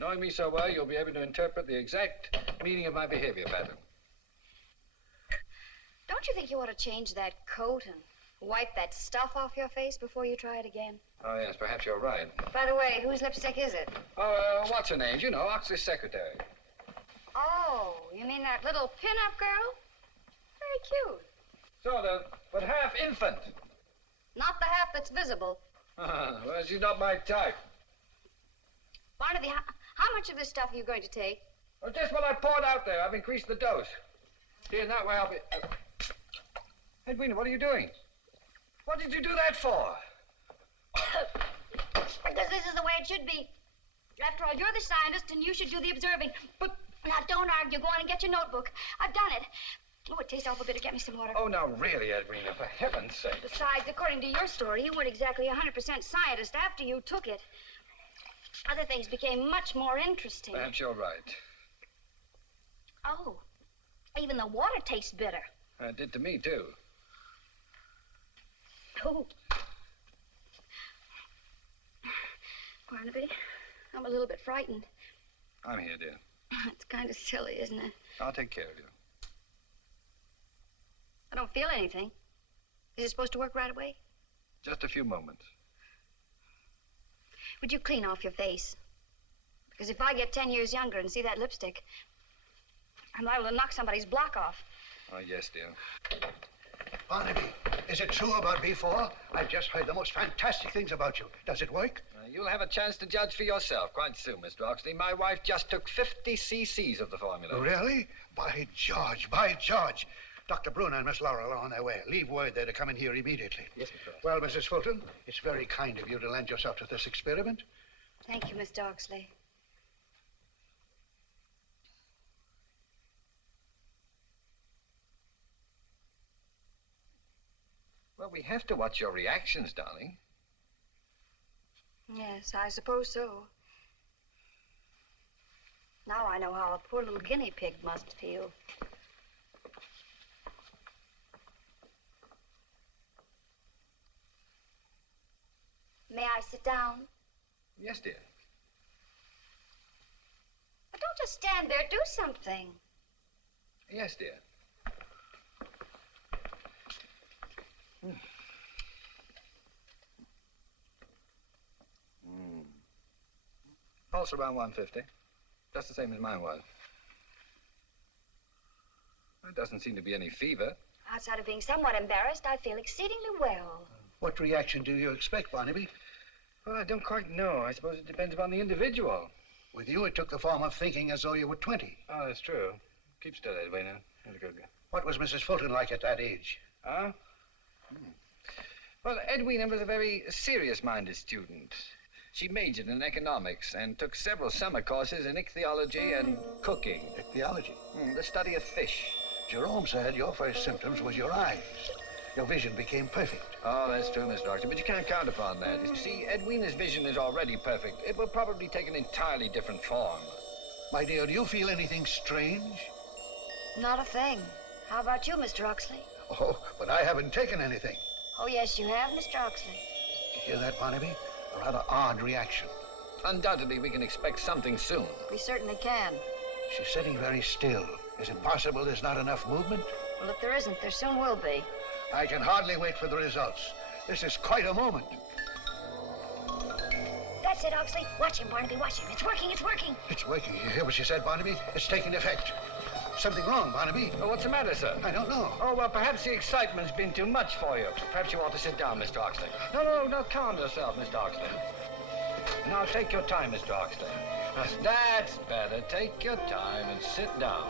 Knowing me so well, you'll be able to interpret the exact meaning of my behavior pattern. Don't you think you ought to change that coat and wipe that stuff off your face before you try it again? Oh, yes, perhaps you're right. By the way, whose lipstick is it? Oh, what's her name? You know, Oxley's secretary. Oh, you mean that little pin-up girl? Very cute. So, but half infant. Not the half that's visible. Well, she's not my type. Barnaby, how much of this stuff are you going to take? Oh, just what I poured out there. I've increased the dose. See, in that way I'll be... Edwina, what are you doing? What did you do that for? Because this is the way it should be. After all, you're the scientist and you should do the observing. But... Now, don't argue. Go on and get your notebook. I've done it. Oh, it tastes awful bitter. Get me some water. Oh, now, really, Edwina, for heaven's sake. Besides, according to your story, you weren't exactly 100% scientist after you took it. Other things became much more interesting. Perhaps you're right. Oh, even the water tastes bitter. It did to me, too. Oh. Barnaby, I'm a little bit frightened. I'm here, dear. It's kind of silly, isn't it? I'll take care of you. I don't feel anything. Is it supposed to work right away? Just a few moments. Would you clean off your face? Because if I get 10 years younger and see that lipstick, I'm liable to knock somebody's block off. Oh, yes, dear. Barnaby, is it true about B4? I've just heard the most fantastic things about you. Does it work? You'll have a chance to judge for yourself quite soon, Mr. Oxley. My wife just took 50 cc's of the formula. Really? By George, by George. Dr. Bruner and Miss Laurel are on their way. Leave word there to come in here immediately. Yes, Mr. Oxley. Well, Mrs. Fulton, it's very kind of you to lend yourself to this experiment. Thank you, Mr. Oxley. Well, we have to watch your reactions, darling. Yes, I suppose so. Now I know how a poor little guinea pig must feel. May I sit down? Yes, dear. But don't just stand there. Do something. Yes, dear. Pulse around 150. Just the same as mine was. There doesn't seem to be any fever. Outside of being somewhat embarrassed, I feel exceedingly well. What reaction do you expect, Barnaby? Well, I don't quite know. I suppose it depends upon the individual. With you, it took the form of thinking as though you were 20. Oh, that's true. Keep still, Edwina. That's a good girl. What was Mrs. Fulton like at that age? Huh? Well, Edwina was a very serious-minded student. She majored in economics and took several summer courses in ichthyology and cooking. Ichthyology? The study of fish. Jerome said your first symptoms was your eyes. Your vision became perfect. Oh, that's true, Mr. Oxley, but you can't count upon that. You see, Edwina's vision is already perfect. It will probably take an entirely different form. My dear, do you feel anything strange? Not a thing. How about you, Mr. Oxley? Oh, but I haven't taken anything. Oh, yes, you have, Mr. Oxley. You hear that, Barnaby? A rather odd reaction. Undoubtedly, we can expect something soon. We certainly can. She's sitting very still. Is it possible there's not enough movement? Well, if there isn't, there soon will be. I can hardly wait for the results. This is quite a moment. That's it, Oxley. Watch him, Barnaby, watch him. It's working, it's working. It's working. You hear what she said, Barnaby? It's taking effect. Something wrong, Barnaby. Oh, what's the matter, sir? I don't know. Oh, well, perhaps the excitement's been too much for you. Perhaps you ought to sit down, Mr. Oxley. No, calm yourself, Mr. Oxley. Now, take your time, Mr. Oxley. That's better. Take your time and sit down.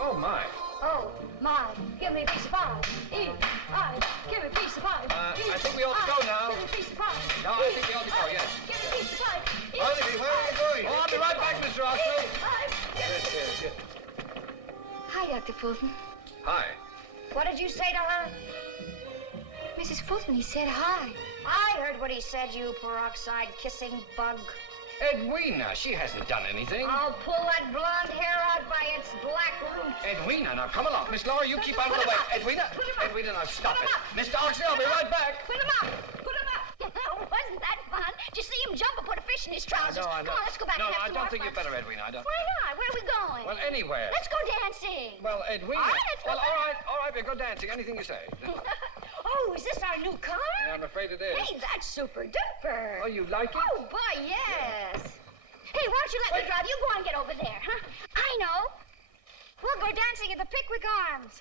Oh, my. Oh, my. Give me a piece of pie. Eat. Pie. Give me a piece of pie. I think we ought to go now. Give me a piece of pie. No, I think we ought to go, yes. Give me a piece of pie. Barnaby, where are you going? Oh, I'll be right back, Mr. Oxley. Yes. Hi, Dr. Fulton. Hi. What did you say to her? Mrs. Fulton, he said hi. I heard what he said, you peroxide kissing bug. Edwina, she hasn't done anything. I'll pull that blonde hair out by its black roots. Edwina, now come along. Miss Laura, you keep out of the way. Edwina, now stop it. Mr. Oxley, I'll be right back. Put him up. Put him up. Wasn't that fun? Did you see him jump and put a fish in his trousers? No, Come on, let's go back and have I some don't more think fun. you better, Edwina. I don't. Why not? Where are we going? Well, anywhere. Let's go dancing. Well, Edwina. All right, let's go. Well, all right, we'll go dancing. Anything you say. Oh, is this our new car? Yeah, I'm afraid it is. Hey, that's super duper. Oh, you like it? Oh, boy, yes. Hey, why don't you let me drive? You go on and get over there, huh? I know. We'll go dancing at the Pickwick Arms.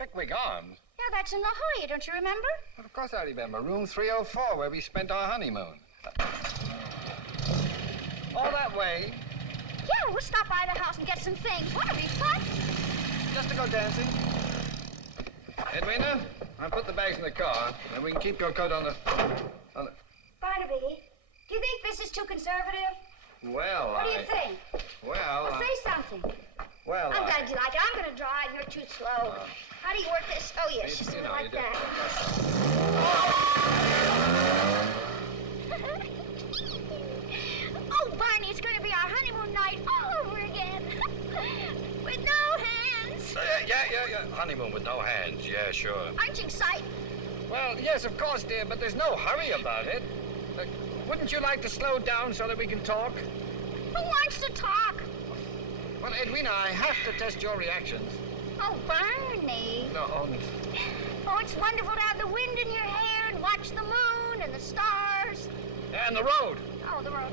Pickwick Arms? Yeah, that's in La Jolla, don't you remember? Well, of course I remember. Room 304, where we spent our honeymoon. All that way? Yeah, we'll stop by the house and get some things. Won't it be fun? Just to go dancing. Edwina, I'll put the bags in the car, and we can keep your coat on the... Barnaby, do you think this is too conservative? Well, What do you think? Well, Say something. Well, I'm glad you like it. I'm going to drive. You're too slow. How do you work this? Oh, yes, just you know, like you do. that. Oh, Barney, it's going to be our honeymoon night all over again. With no hands. Yeah. Honeymoon with no hands. Yeah, sure. Aren't you excited? Well, yes, of course, dear, but there's no hurry about it. Wouldn't you like to slow down so that we can talk? Who wants to talk? Well, Edwina, I have to test your reactions. Oh, Barney. No. Oh, it's wonderful to have the wind in your hair and watch the moon and the stars. And the road. Oh, the road.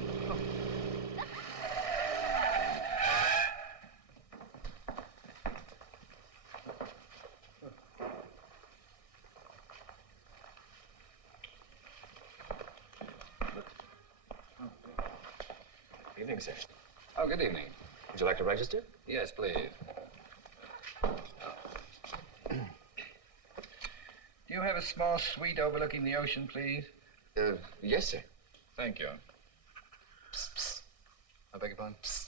Evening, sir. Oh, good evening. Would you like to register? Yes, please. Do you have a small suite overlooking the ocean, please? Yes, sir. Thank you. Psst, psst. I beg your pardon? Psst.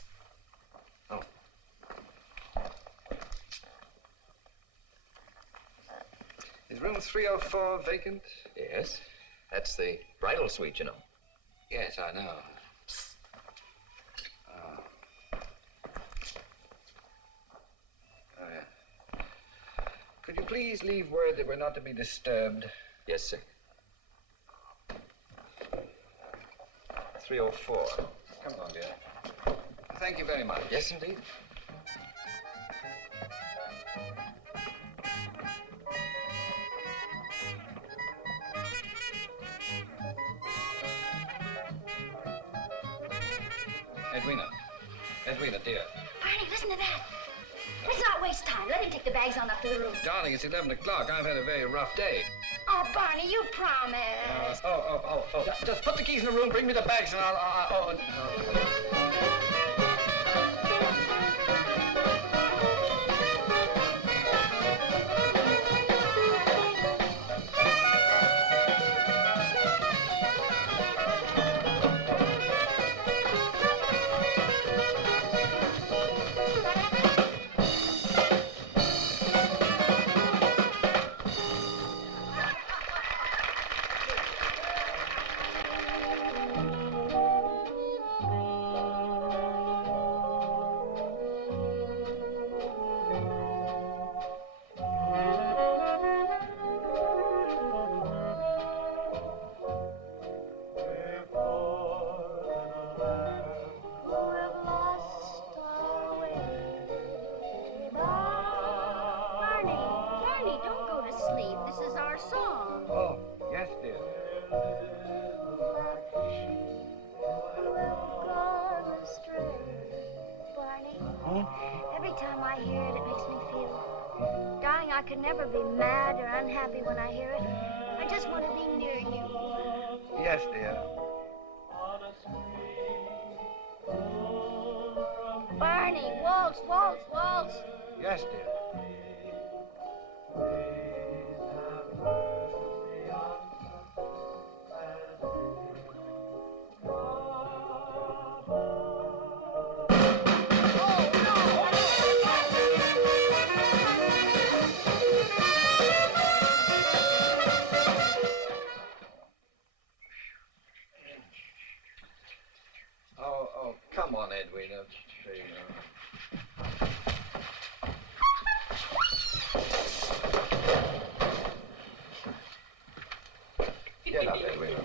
Oh. Is room 304 vacant? Yes. That's the bridal suite, you know. Yes, I know. Psst. Oh, yeah. Could you please leave word that we're not to be disturbed? Yes, sir. 304. Come along, dear. Thank you very much. Yes, indeed. Edwina, dear. Barney, listen to that. Let's not waste time. Let him take the bags on up to the room. Darling, it's 11 o'clock. I've had a very rough day. Oh, Barney, you promised. Just put the keys in the room, bring me the bags, and I'll. Barney, don't go to sleep. This is our song. Oh, yes, dear. Barney, every time I hear it, it makes me feel... Darling, I could never be mad or unhappy when I hear it. I just want to be near you. Yes, dear. Barney, waltz, waltz, waltz. Yes, dear. Oh, come on, Edwina. Get up, Edwina.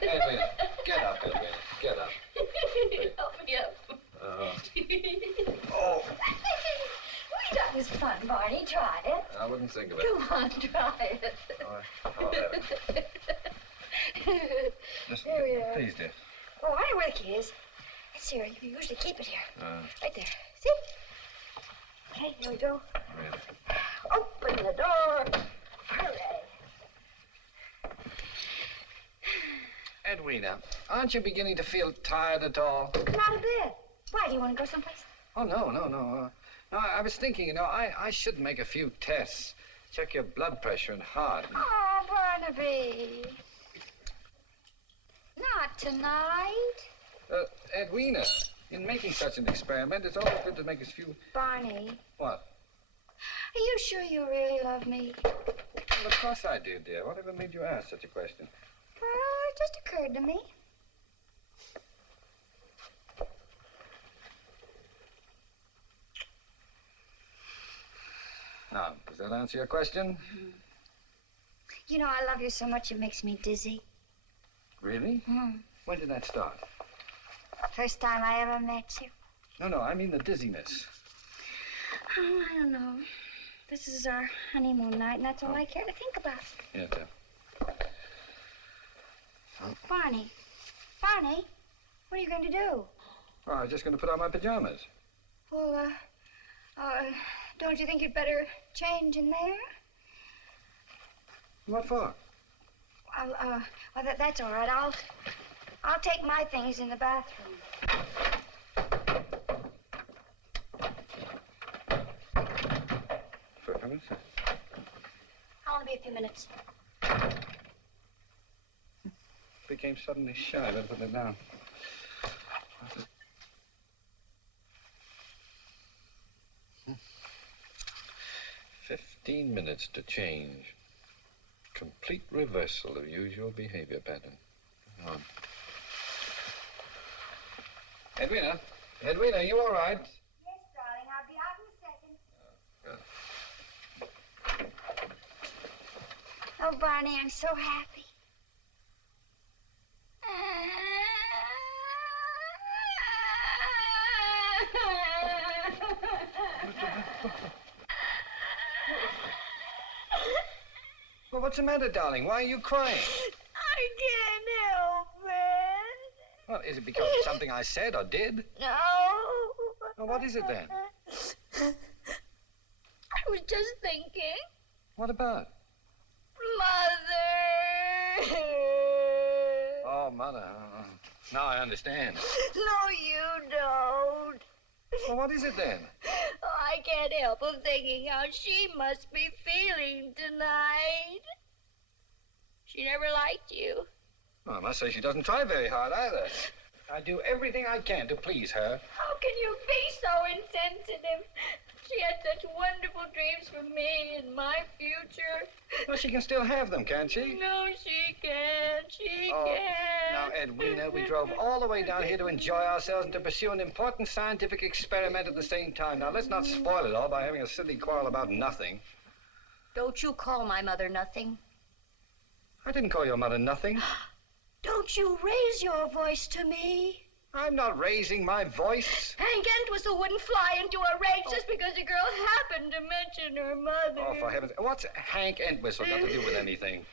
Edwina, get up, Edwina. Get up. Help me up. Oh. That was fun, Barney. Try it. I wouldn't think of it. Come on, try it. I'll have it. Listen, Here we are. please, dear. Oh, I know where the key is. It's here. You usually keep it here. Right there. See? Okay, here we go. Really? Open the door. Hooray. Edwina, aren't you beginning to feel tired at all? Not a bit. Why, do you want to go someplace? Oh, no. No, I was thinking, I should make a few tests. Check your blood pressure and heart. Oh, Barnaby. Not tonight. Edwina, in making such an experiment, it's always good to make as few... Barney. What? Are you sure you really love me? Well, of course I do, dear. Whatever made you ask such a question? Well, it just occurred to me. Now, does that answer your question? Mm-hmm. You know, I love you so much it makes me dizzy. Really? Mm. When did that start? First time I ever met you. No, I mean the dizziness. Oh, I don't know. This is our honeymoon night, and that's all I care to think about. Yes, dear. Barney, what are you going to do? Oh, I was just going to put on my pajamas. Well, don't you think you'd better change in there? What for? Well, that's all right. I'll take my things in the bathroom. For heaven's sake. I'll only be a few minutes. Became suddenly shy. Better put it down. 15 minutes to change. Complete reversal of usual behavior pattern. On. Edwina, are you all right? Yes, darling. I'll be out in a second. Good. Oh, Barney, I'm so happy. Well, what's the matter, darling? Why are you crying? I can't help it. Well, is it because of something I said or did? No. Well, what is it then? I was just thinking. What about? Mother. Oh, Mother. Now I understand. No, you don't. Well, what is it then? I can't help but thinking how she must be feeling tonight. She never liked you. Well, I must say she doesn't try very hard either. I do everything I can to please her. How can you be so insensitive? She had such wonderful dreams for me and my future. Well, she can still have them, can't she? No, she can't. She can't. Now, Edwina, we drove all the way down here to enjoy ourselves and to pursue an important scientific experiment at the same time. Now, let's not spoil it all by having a silly quarrel about nothing. Don't you call my mother nothing. I didn't call your mother nothing. Don't you raise your voice to me. I'm not raising my voice. Hank Entwistle wouldn't fly into a rage just because a girl happened to mention her mother. Oh, for heaven's... What's Hank Entwistle got to do with anything?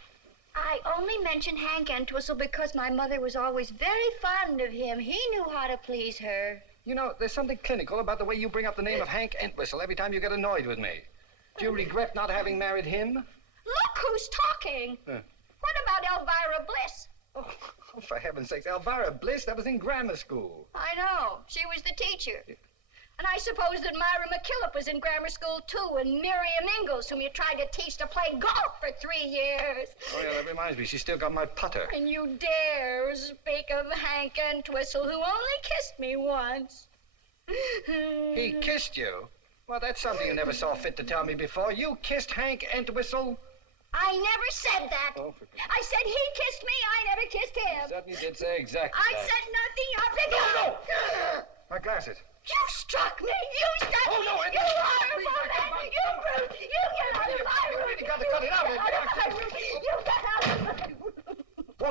I only mention Hank Entwistle because my mother was always very fond of him. He knew how to please her. You know, there's something clinical about the way you bring up the name of Hank Entwistle every time you get annoyed with me. Do you regret not having married him? Look who's talking. What about Elvira Bliss? Oh, for heaven's sakes, Elvira Bliss, that was in grammar school. I know. She was the teacher. And I suppose that Myra McKillop was in grammar school, too, and Miriam Ingalls, whom you tried to teach to play golf for 3 years. Oh, yeah, that reminds me. She's still got my putter. And you dare speak of Hank Entwistle, who only kissed me once. He kissed you? Well, that's something you never saw fit to tell me before. You kissed Hank Entwistle? I never said that. Oh, I said he kissed me. I never kissed him. You certainly did say exactly I that. said nothing of the kind. My glasses. You struck me. You struck me. No, You horrible man. You brute. You get out of my room. You got to cut it out. You get out of my room. Oh,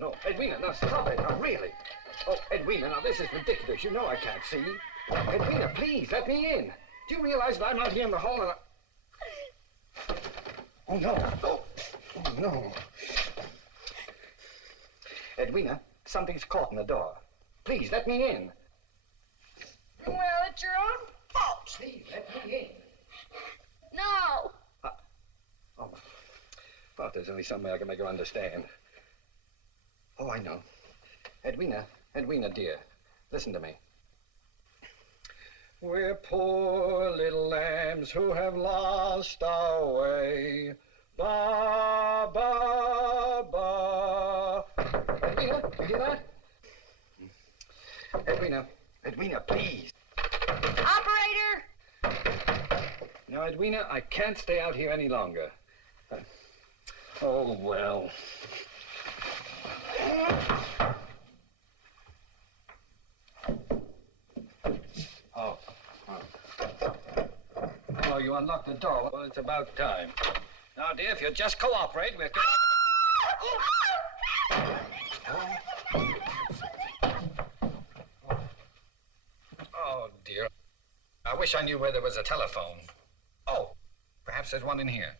no. Edwina, now stop it. Now, really. Oh, Edwina, now this is ridiculous. You know I can't see. Edwina, please, let me in. Do you realize that I'm out here in the hall and Oh, no. Oh, no. Edwina, something's caught in the door. Please, let me in. Well, it's your own fault. Please, let me in. No. Oh, well, there's only some way I can make her understand. Oh, I know. Edwina, dear, listen to me. We're poor little lambs who have lost our way. Ba, ba, ba. Edwina, you hear that? Edwina, please. Operator! Now, Edwina, I can't stay out here any longer. Oh, well. Oh, you unlocked the door. Well, it's about time. Now, dear, if you'll just cooperate, we'll get... Oh, dear. I wish I knew where there was a telephone. Oh, perhaps there's one in here.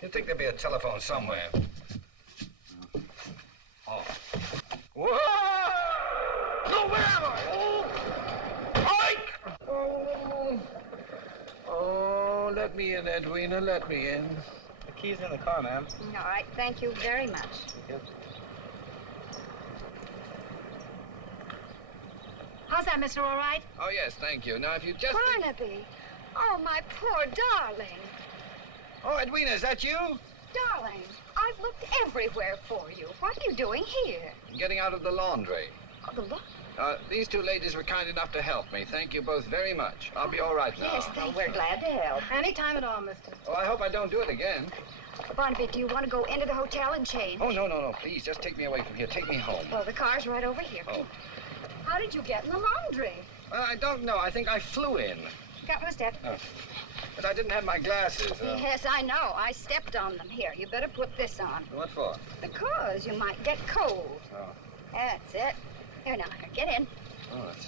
You'd think there'd be a telephone somewhere. Oh. Whoa! No, where am I? Oh! Oh, let me in, Edwina, let me in. The key's in the car, ma'am. All right, thank you very much. Yep. How's that, mister, all right? Oh, yes, thank you. Now, if you just... Barnaby. Oh, my poor darling. Oh, Edwina, is that you? Darling, I've looked everywhere for you. What are you doing here? Getting out of the laundry. Oh, the look. These two ladies were kind enough to help me. Thank you both very much. I'll be all right now. Yes, thank you. We're glad to help. Any time at all, mister. Oh, I hope I don't do it again. Barnaby, do you want to go into the hotel and change? Oh, no. Please, just take me away from here. Take me home. Well, the car's right over here. Oh. How did you get in the laundry? Well, I don't know. I think I flew in. Got my step. Oh. But I didn't have my glasses. Yes, I know. I stepped on them. Here, you better put this on. What for? Because you might get cold. Oh. That's it. Here now, get in. Oh, that's...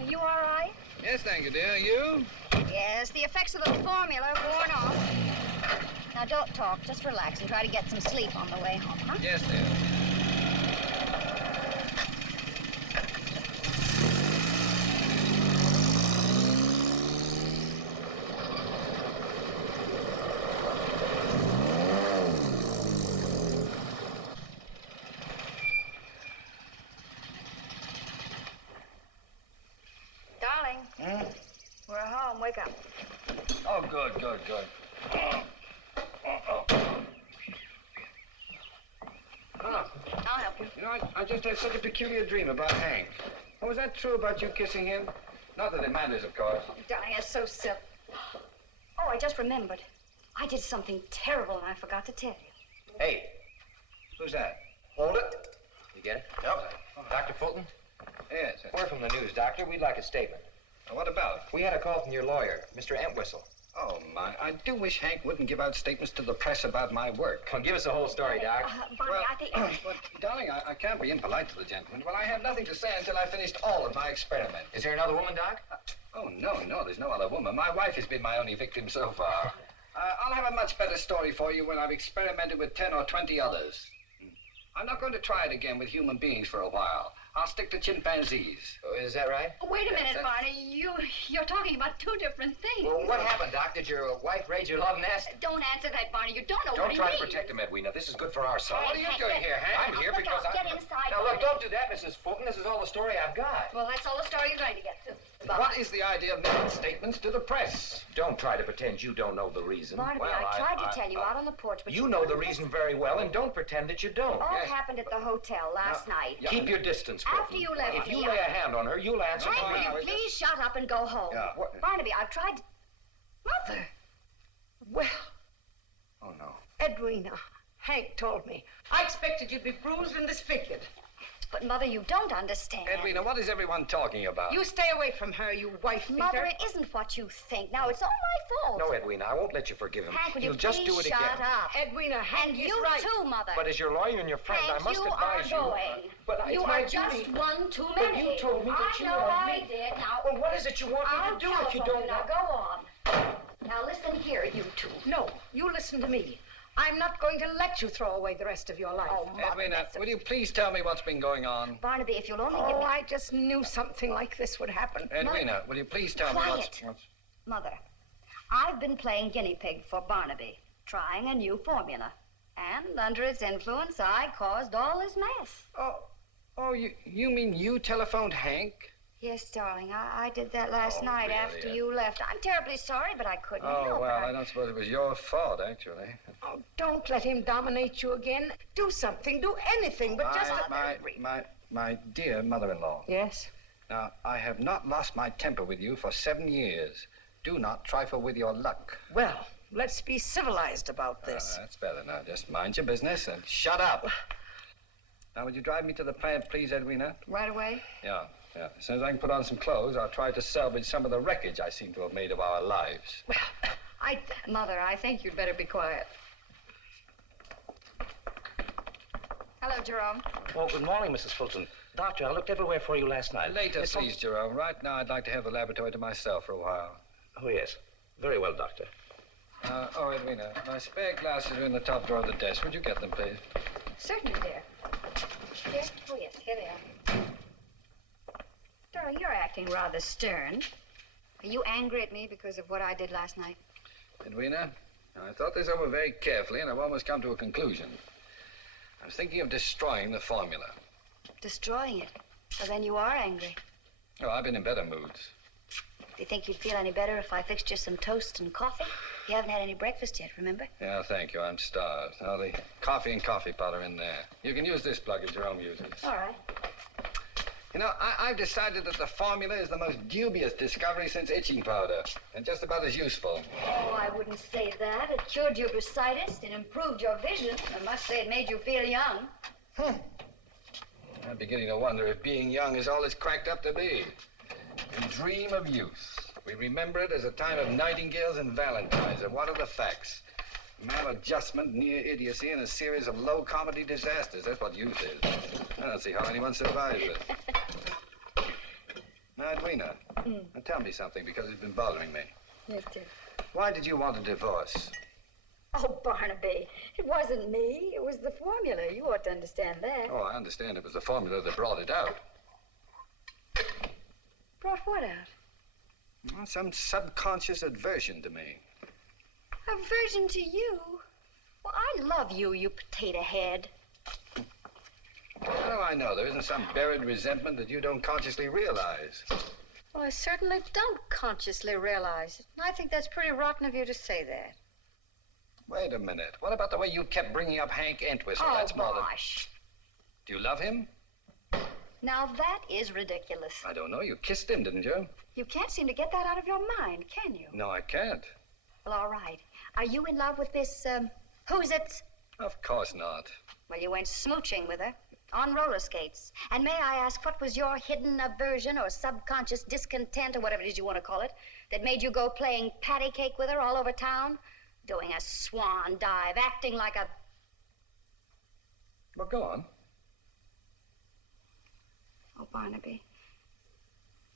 Are you all right? Yes, thank you, dear. You? Yes, the effects of the formula are worn off. Now, don't talk. Just relax and try to get some sleep on the way home, huh? Yes, dear. Darling, we're home. Wake up. Oh, good. I'll help you. You know, I just had such a peculiar dream about Hank. Oh, was that true about you kissing him? Not that it matters, of course. Oh, darling, that's so silly. Oh, I just remembered. I did something terrible and I forgot to tell you. Hey, Who's that? hold it. You get it? Yep. Dr. Fulton? Yes. We're from the news, Doctor. We'd like a statement. What about? We had a call from your lawyer, Mr. Entwistle. Oh, my. I do wish Hank wouldn't give out statements to the press about my work. Well, give us the whole story, Doc. Barney, I think... But, darling, I can't be impolite to the gentleman. Well, I have nothing to say until I finished all of my experiment. Is there another woman, Doc? Oh, no, there's no other woman. My wife has been my only victim so far. I'll have a much better story for you when I've experimented with 10 or 20 others. I'm not going to try it again with human beings for a while. I'll stick to chimpanzees. Oh, is that right? Wait a minute, Barney. You're talking about two different things. Well, what happened, Doc? Did your wife raid your love nest? Don't answer that, Barney. You don't know what Don't he try means. to protect him, Edwina. This is good for our son. What are you doing here, Hank? I'm here Look because out. Get inside, Now, look, Barney. don't do that, Mrs. Fulton. This is all the story I've got. Well, that's all the story you're going to get to. What is the idea of making statements to the press? Don't try to pretend you don't know the reason. Barnaby, Well, I tried to tell you out on the porch, but You know the reason very well, and don't pretend that you don't. All happened at the hotel last night. Keep your distance, Fulton. After you left If me, you lay a hand on her, you'll answer Hank, to me. will you please shut up and go home? Yeah. Barnaby, I've tried... Mother. Well, Oh, no. Edwina, Hank told me. I expected you'd be bruised and disfigured. But, Mother, you don't understand. Edwina, what is everyone talking about? You stay away from her, you wife beater. Mother, it isn't what you think. Now, it's all my fault. No, Edwina, I won't let you forgive him. Hank, will He'll you just please do it shut again. up? Edwina, Hank And is you right. too, Mother. But as your lawyer and your friend, Hank, I must you advise are you. going. But You it's my are just duty. one too But many. you told me that you I know loved I me. did. Now, Well, what is it you want I'll me to do if you telephone don't Now, want... go on. Now, listen here, you two. No, you listen to me. I'm not going to let you throw away the rest of your life. Oh, Mother, Edwina, will you please tell me what's been going on? Barnaby, if you'll only give Oh, me... I just knew something like this would happen. Edwina, will you please tell me Quiet. what's... Mother, I've been playing guinea pig for Barnaby, trying a new formula. And under its influence, I caused all this mess. Oh, you mean you telephoned Hank? Yes, darling, I did that last night really? after you left. I'm terribly sorry, but I couldn't Oh, help well, it. I don't suppose it was your fault, actually. Oh, don't let him dominate you again. Do something, do anything, but just... My dear mother-in-law. Yes? Now, I have not lost my temper with you for 7 years. Do not trifle with your luck. Well, let's be civilized about this. That's better now. Just mind your business and shut up. Now, would you drive me to the plant, please, Edwina? Right away? Yeah. As soon as I can put on some clothes, I'll try to salvage some of the wreckage I seem to have made of our lives. Well, Mother, I think you'd better be quiet. Hello, Jerome. Oh, good morning, Mrs. Fulton. Doctor, I looked everywhere for you last night. Later, Miss please, Jerome. Right now, I'd like to have the laboratory to myself for a while. Oh, yes. Very well, Doctor. Edwina, my spare glasses are in the top drawer of the desk. Would you get them, please? Certainly, dear. Here? Oh, yes, here they are. Darling, you're acting rather stern. Are you angry at me because of what I did last night? Edwina, I thought this over very carefully, and I've almost come to a conclusion. I was thinking of destroying the formula. Destroying it? Well, then you are angry. Oh, I've been in better moods. Do you think you'd feel any better if I fixed you some toast and coffee? You haven't had any breakfast yet, remember? Yeah, thank you. I'm starved. Now, the coffee and coffee powder in there. You can use this plug if Jerome uses. All right. You know, I've decided that the formula is the most dubious discovery since itching powder, and just about as useful. Oh, I wouldn't say that. It cured your bursitis. It improved your vision. I must say it made you feel young. I'm beginning to wonder if being young is all it's cracked up to be. We dream of youth. We remember it as a time of nightingales and valentines. And what are the facts? Maladjustment, near idiocy, and a series of low comedy disasters. That's what youth is. I don't see how anyone survives it. Now, Edwina, now tell me something, because it's been bothering me. Yes, dear. Why did you want a divorce? Oh, Barnaby, it wasn't me. It was the formula. You ought to understand that. Oh, I understand it was the formula that brought it out. Brought what out? Well, some subconscious aversion to me. Aversion to you? Well, I love you, you potato head. How do I know? There isn't some buried resentment that you don't consciously realize. Well, I certainly don't consciously realize it. And I think that's pretty rotten of you to say that. Wait a minute. What about the way you kept bringing up Hank Entwistle? Oh, That's more than... gosh. Do you love him? Now, that is ridiculous. I don't know. You kissed him, didn't you? You can't seem to get that out of your mind, can you? No, I can't. Well, all right. Are you in love with this, who's it? Of course not. Well, you went smooching with her on roller skates. And may I ask, what was your hidden aversion or subconscious discontent or whatever it is you want to call it that made you go playing patty cake with her all over town? Doing a swan dive, acting like a... Well, go on. Oh, Barnaby,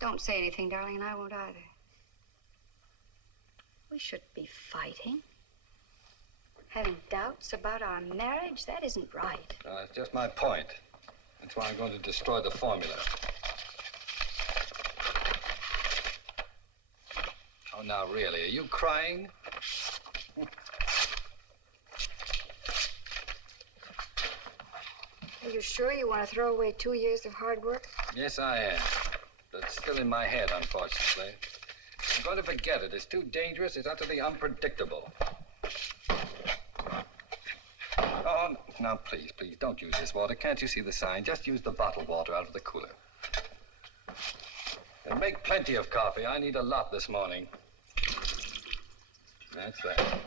don't say anything, darling, and I won't either. We should be fighting. Having doubts about our marriage, that isn't right. No, that's just my point. That's why I'm going to destroy the formula. Oh, now, really, are you crying? Are you sure you want to throw away 2 years of hard work? Yes, I am. But it's still in my head, unfortunately. I'm going to forget it. It's too dangerous. It's utterly unpredictable. Oh, now, please, don't use this water. Can't you see the sign? Just use the bottled water out of the cooler. And make plenty of coffee. I need a lot this morning. That's that.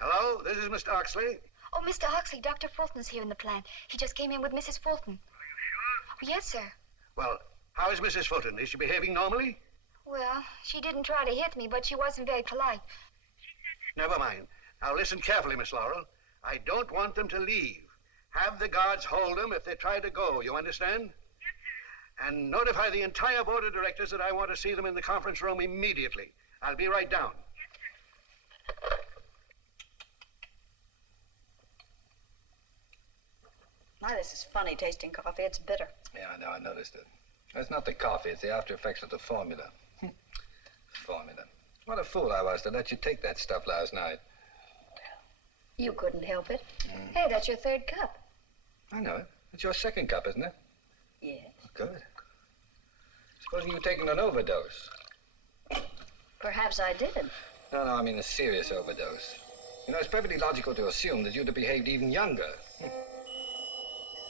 Hello, this is Mr. Oxley. Oh, Mr. Oxley, Dr. Fulton's here in the plant. He just came in with Mrs. Fulton. Are you sure? Yes, sir. Well, how is Mrs. Fulton? Is she behaving normally? Well, she didn't try to hit me, but she wasn't very polite. Never mind. Now listen carefully, Miss Laurel. I don't want them to leave. Have the guards hold them if they try to go, you understand? Yes, sir. And notify the entire board of directors that I want to see them in the conference room immediately. I'll be right down. Yes, sir. My, this is funny tasting coffee. It's bitter. Yeah, I know. I noticed it. It's not the coffee. It's the after effects of the formula. Formula. What a fool I was to let you take that stuff last night. You couldn't help it. Hey, that's your third cup. I know it. It's your second cup, isn't it? Yes. Good. Supposing you've taken an overdose. Perhaps I did. No, I mean a serious overdose. You know, it's perfectly logical to assume that you'd have behaved even younger.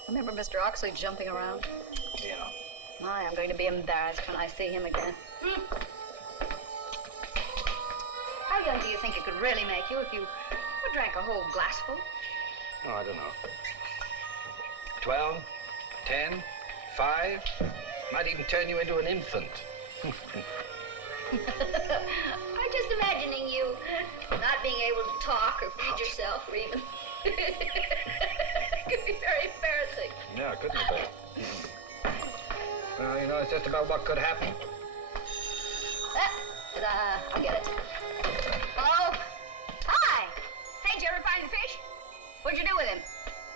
Remember Mr. Oxley jumping around? Yeah. My, I'm going to be embarrassed when I see him again. How young do you think it could really make you if you drank a whole glassful? Oh, I don't know. 12, 10, 5. Might even turn you into an infant. I'm just imagining you not being able to talk or feed yourself or even... It could be very embarrassing. Yeah, couldn't it be? Well, you know, it's just about what could happen. I'll get it. Hello? Hi! Hey, did you ever find the fish? What'd you do with him?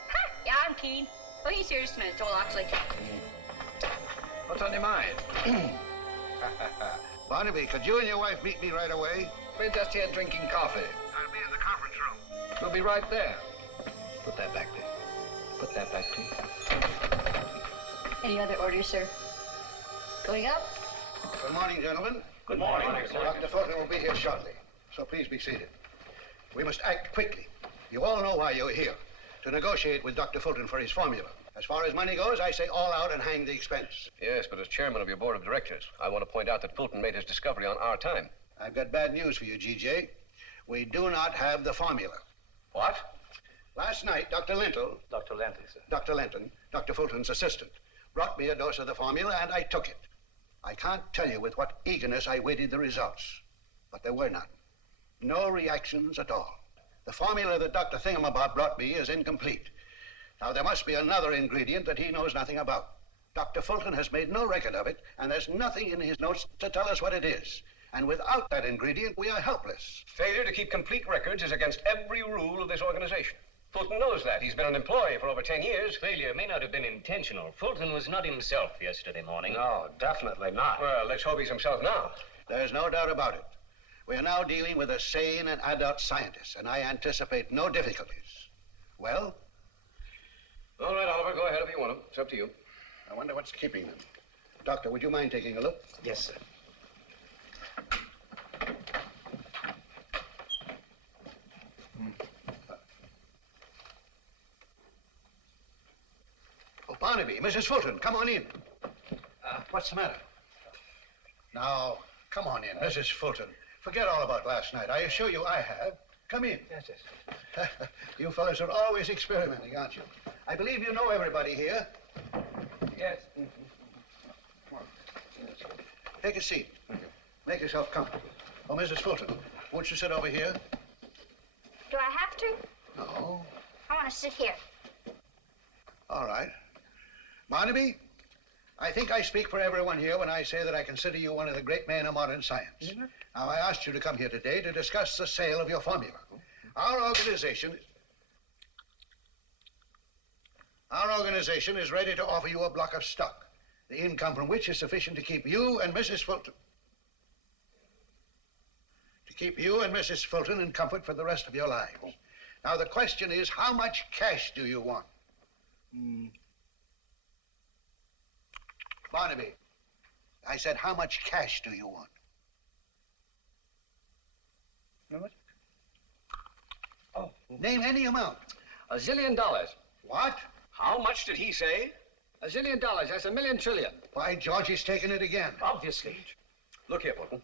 Huh? Yeah, I'm keen. Oh, he's here just a minute, told Oxley. What's on your mind? Barnaby, could you and your wife meet me right away? We're just here drinking coffee. I'll be in the conference room. We'll be right there. Put that back, please. Put that back, please. Any other orders, sir? Going up? Good morning, gentlemen. Good morning. Dr. Fulton will be here shortly, so please be seated. We must act quickly. You all know why you're here, to negotiate with Dr. Fulton for his formula. As far as money goes, I say all out and hang the expense. Yes, but as chairman of your board of directors, I want to point out that Fulton made his discovery on our time. I've got bad news for you, G.J. We do not have the formula. What? Last night, Dr. Linton, Dr. Lenton, sir. Dr. Linton, Dr. Fulton's assistant, brought me a dose of the formula, and I took it. I can't tell you with what eagerness I waited the results, but there were none. No reactions at all. The formula that Dr. Thingamabob brought me is incomplete. Now, there must be another ingredient that he knows nothing about. Dr. Fulton has made no record of it, and there's nothing in his notes to tell us what it is. And without that ingredient, we are helpless. Failure to keep complete records is against every rule of this organization. Fulton knows that. He's been an employee for over 10 years. Failure may not have been intentional. Fulton was not himself yesterday morning. No, definitely not. Well, let's hope he's himself now. There's no doubt about it. We are now dealing with a sane and adult scientist, and I anticipate no difficulties. Well? All right, Oliver, go ahead if you want to. It's up to you. I wonder what's keeping them. Doctor, would you mind taking a look? Yes, sir. Oh, Barnaby, Mrs. Fulton, come on in. What's the matter? Now, come on in, Mrs. Fulton. Forget all about last night. I assure you I have. Come in. Yes, yes. You fellows are always experimenting, aren't you? I believe you know everybody here. Yes. Take a seat. Make yourself comfortable. Oh, Mrs. Fulton, won't you sit over here? Do I have to? No. I want to sit here. All right. Barnaby, I think I speak for everyone here when I say that I consider you one of the great men of modern science. Mm-hmm. Now, I asked you to come here today to discuss the sale of your formula. Our organization is ready to offer you a block of stock, the income from which is sufficient to keep you and Mrs. Fulton in comfort for the rest of your lives. Now, the question is, how much cash do you want? Barnaby, I said, how much cash do you want? How much? Oh. Name any amount. $1 zillion. What? How much did he say? $1 zillion. That's $1 million trillion. By George, he's taken it again. Obviously. Look here, Fulton.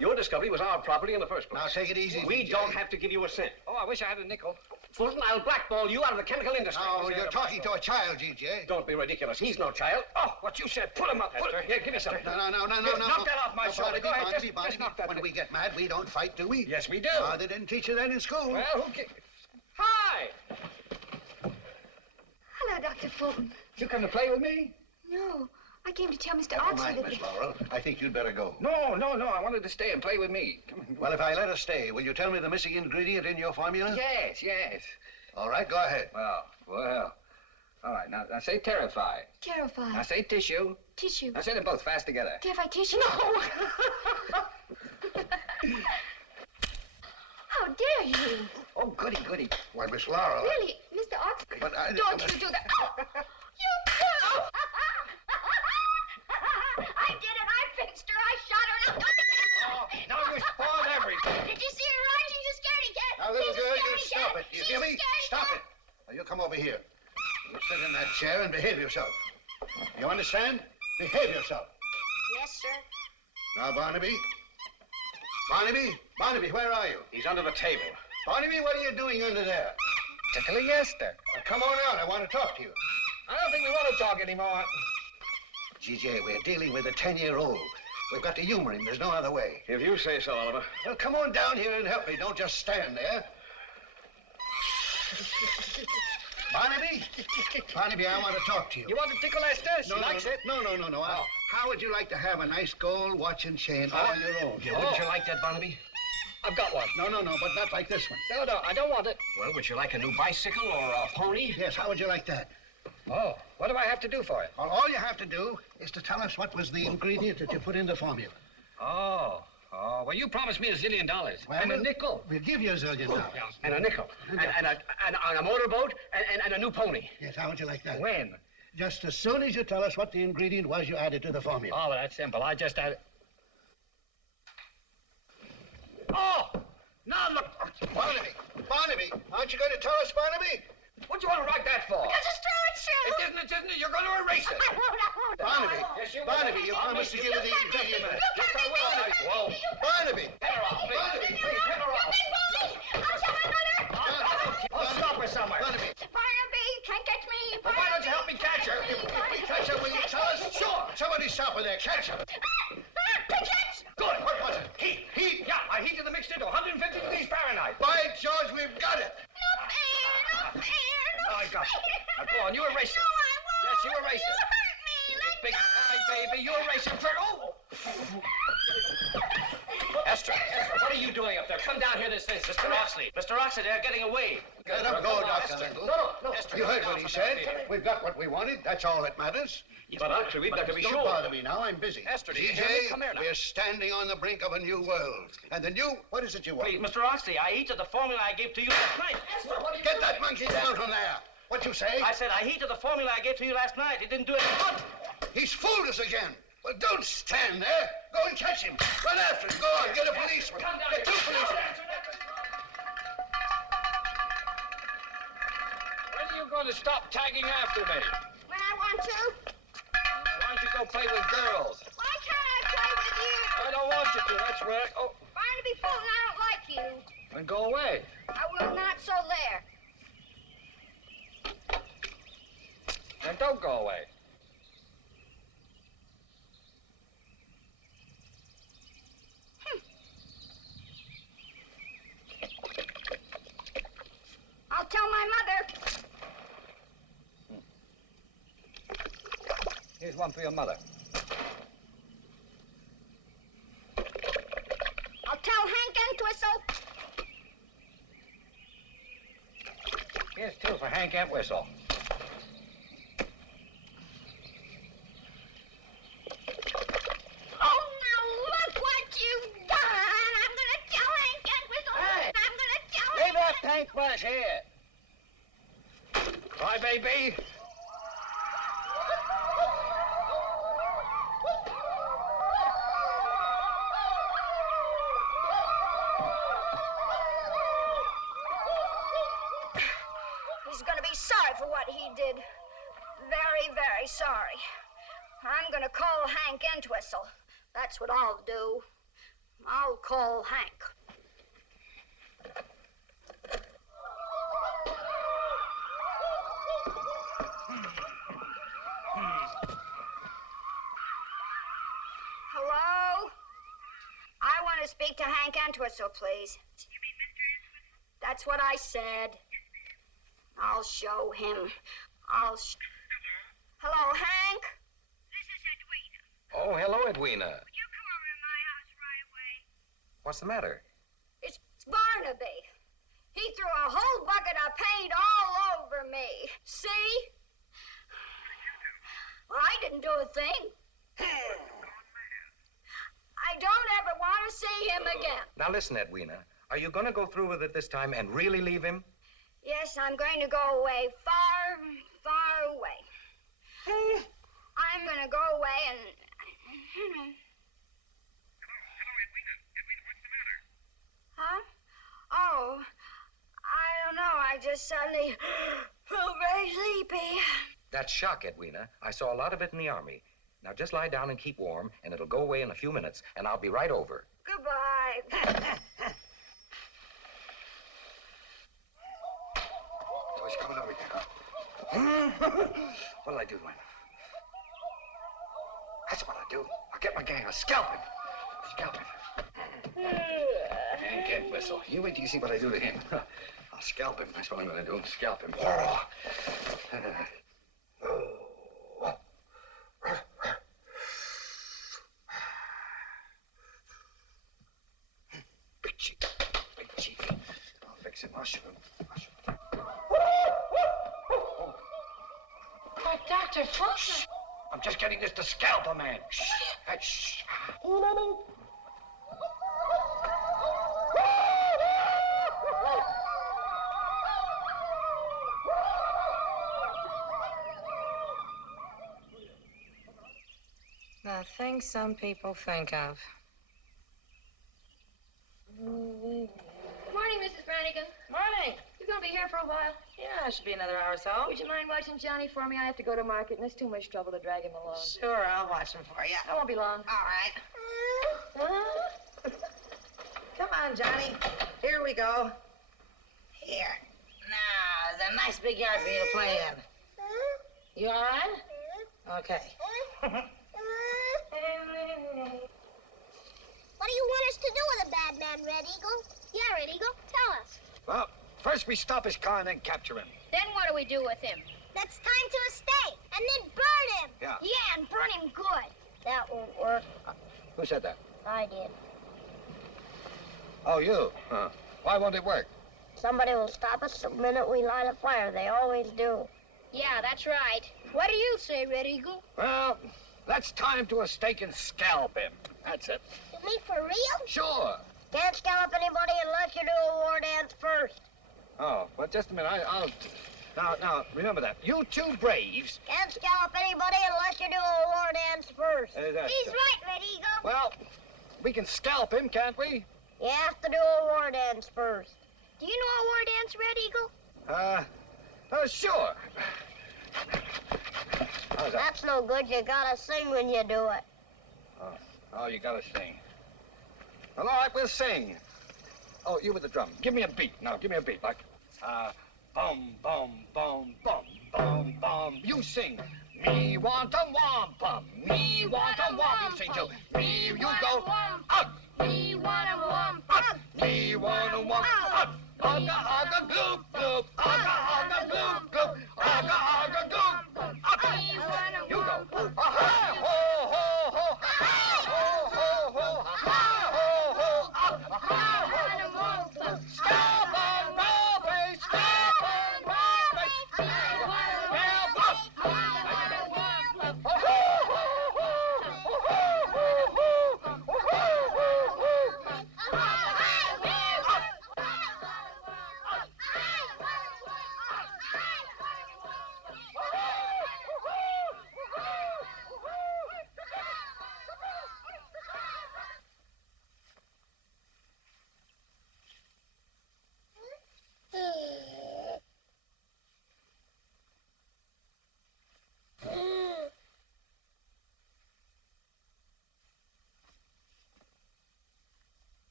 Your discovery was our property in the first place. Now, take it easy. We don't have to give you a cent. Oh, I wish I had a nickel. Fulton, I'll blackball you out of the chemical industry. Oh, you're talking to a child, G.J. Don't be ridiculous. He's no child. Oh, what you said. Pull him up. Here, give me some. No. Knock that off my shoulder. Go ahead. Barnaby, just knock that. When we get mad, we don't fight, do we? Yes, we do. They didn't teach you that in school. Well, who cares? Hi. Hello, Dr. Fulton. You come to play with me? No, I came to tell Mr. Never Oxley mind, that... Miss Laurel. I think you'd better go. No. I wanted to stay and play with me. Come on. Well, if I let her stay, will you tell me the missing ingredient in your formula? Yes. All right, go ahead. Well. All right, now say terrify. Terrified. Now say tissue. Tissue. Now say them both fast together. Terrify tissue? No! How dare you? Oh, goody. Why, Miss Laurel. Really, Mr. Oxley, But don't you do that. Oh, you girl! I did it. I fixed her. I shot her. Now you spoiled everything. Did you see her run? She's a scaredy cat. Now, little She's a girl, you scaredy stop cat. it. You She's hear a me? scaredy Stop cat. it. Now, you come over here. You sit in that chair and behave yourself. You understand? Behave yourself. Yes, sir. Now, Barnaby, where are you? He's under the table. Barnaby, what are you doing under there? Tickling Esther. Now, come on out. I want to talk to you. I don't think we want to talk anymore. G.J., we're dealing with a 10-year-old. We've got to humor him. There's no other way. If you say so, Oliver. Well, come on down here and help me. Don't just stand there. Barnaby, I want to talk to you. You want to tickle Esther? She likes it. No. How would you like to have a nice gold watch and chain all your own? Yeah, wouldn't you like that, Barnaby? I've got one. No, but not like this one. No, I don't want it. Well, would you like a new bicycle or a pony? Yes, how would you like that? Oh, what do I have to do for it? Well, all you have to do is to tell us what was the ingredient that you put in the formula. Oh, well, you promised me $1 zillion. Well, and a nickel. We'll give you $1 zillion. And a nickel. And a motorboat and a new pony. Yes, how would you like that? When? Just as soon as you tell us what the ingredient was you added to the formula. Oh, well, that's simple. I just added... Oh! Now look... Barnaby, aren't you going to tell us, Barnaby? What do you want to write that for? Because it's true, it's true. It isn't. You're going to erase it. I won't. Barnaby, Yes, you will. Barnaby, you promised to give her the ingredient. Yes, I will. Whoa. Barnaby! Get her off, please. Barnaby! Please, get her off. I'll tell my mother. Oh, stop her somewhere. Barnaby! Barnaby, can't catch me. Well, why don't you help me catch her? If we catch her, will you tell us? Sure. Somebody stop her there. Catch her. Pigeons. Good. What was it? Heat. Yeah, I heated the mixture to 150 degrees Fahrenheit. By George, we've got it. No fair. I got it. Now, go on, you erase it. No, I won't. Yes, you erase it. You hurt me. baby, you're racing for... Oh! Esther, what are you doing up there? Come down here this instant. Mr. Oxley. Mr. Oxley, they're getting away. Let him go, Dr. Esther. Lingle. No. Esther, You heard come what down he from that said. theater. We've got what we wanted. That's all that matters. But actually, we've got to be Don't sure. bother me now. I'm busy. Esther, do you hear me? Come here CJ, now. we're standing on the brink of a new world. And the new... What is it you want? Please, Mr. Oxley, I heated the formula I gave to you last night. Esther, what are you Get doing? that monkey down from there. What'd you say? I said I heated the formula I gave to you last night. It didn't do any good. He's fooled us again. Well, don't stand there. Go and catch him. Run after him. Go on, get a policeman. Come down Get here. two policemen. When are you going to stop tagging after me? When I want to. Why don't you go play with girls? Why can't I play with you? I don't want you to. That's where... Oh, Barnaby Fulton, I don't like you. then go away. I will not, so there. Then don't go away. I'll tell my mother. Here's one for your mother. I'll tell Hank Entwistle. Here's two for Hank Entwistle. Oh, now look what you've done. I'm going to tell Hank Entwistle. Hey! I'm going to tell Leave him. that paintbrush here. Bye, baby. He's going to be sorry for what he did. Very, very sorry. I'm going to call Hank Entwistle. That's what I'll do. I'll call Hank. Hello? I want to speak to Hank Entwistle, please. You mean Mr. Entwistle? That's what I said. I'll show him. Hello, Hank? This is Edwina. Oh, hello, Edwina. Would you come over to my house right away? What's the matter? It's Barnaby. He threw a whole bucket of paint all over me. See? Well, I didn't do a thing. I don't ever want to see him again. Now listen, Edwina. Are you going to go through with it this time and really leave him? Yes, I'm going to go away far, far away. I'm going to go away and... Hello, Edwina. Edwina, what's the matter? Huh? Oh, I don't know. I just suddenly felt very sleepy. That's shock, Edwina. I saw a lot of it in the Army. Now just lie down and keep warm, and it'll go away in a few minutes, and I'll be right over. Goodbye. Oh, he's coming over here. What'll I do, man? That's what I'll do. I'll get my gang. I'll scalp him. Scalp him. Hank Entwistle. You wait till you see what I do to him. I'll scalp him. That's what I'm going to do. Scalp him. Big cheek. Big cheek. I'll fix him. I'll shoot him. But Dr. Fulton. I'm just getting this to scalp a man. Shh. Shh. The things some people think of. Morning, Mrs. Brannigan. Morning. You gonna be here for a while? Yeah, it should be another hour or so. Would you mind watching Johnny for me? I have to go to market, and it's too much trouble to drag him along. Sure, I'll watch them for you. I won't be long. All right. Come on, Johnny. Here we go. Here. Now, there's a nice big yard for you to play in. You all right? Okay. What do you want us to do with a bad man, Red Eagle? Yeah, Red Eagle, tell us. Well, first we stop his car and then capture him. Then what do we do with him? Then Let's tie him to a stake and then burn him. Yeah. Yeah, and burn him good. That won't work. Who said that? I did. Oh, you. Huh. Why won't it work? Somebody will stop us the minute we light a fire. They always do. Yeah, that's right. What do you say, Red Eagle? Well, let's tie him to a stake and scalp him. That's it. You mean for real? Sure. Can't scallop anybody unless you do a war dance first. Oh, well, just a minute. I'll... Now, remember that. You two braves... Can't scallop anybody unless you do a war dance first. He's right, Red Eagle. Well, we can scalp him, can't we? You have to do a war dance first. Do you know a war dance, Red Eagle? Sure. How's that? That's no good. You gotta sing when you do it. Oh, you gotta sing. Well, all right, we'll sing. Oh, you with the drum. Give me a beat. Now, give me a beat. Like, bum, bum, bum, bum, bum, bum. You sing. Me want a wampum. Me want a wampum. You sing too. Me, you go. Up. Me want a wampum. Me want a wampum. Up. Ugga, ugga, gloop, gloop. Ugga, ugga, gloop, gloop. Ugga, ugga, gloop, gloop. Up. You go. Ha, ho, ho, ho. Ha, ho, ho, ho. Ha, ho, ho. Up. Ha, ho, ho. Stop on my face. Stop on my face. Help up.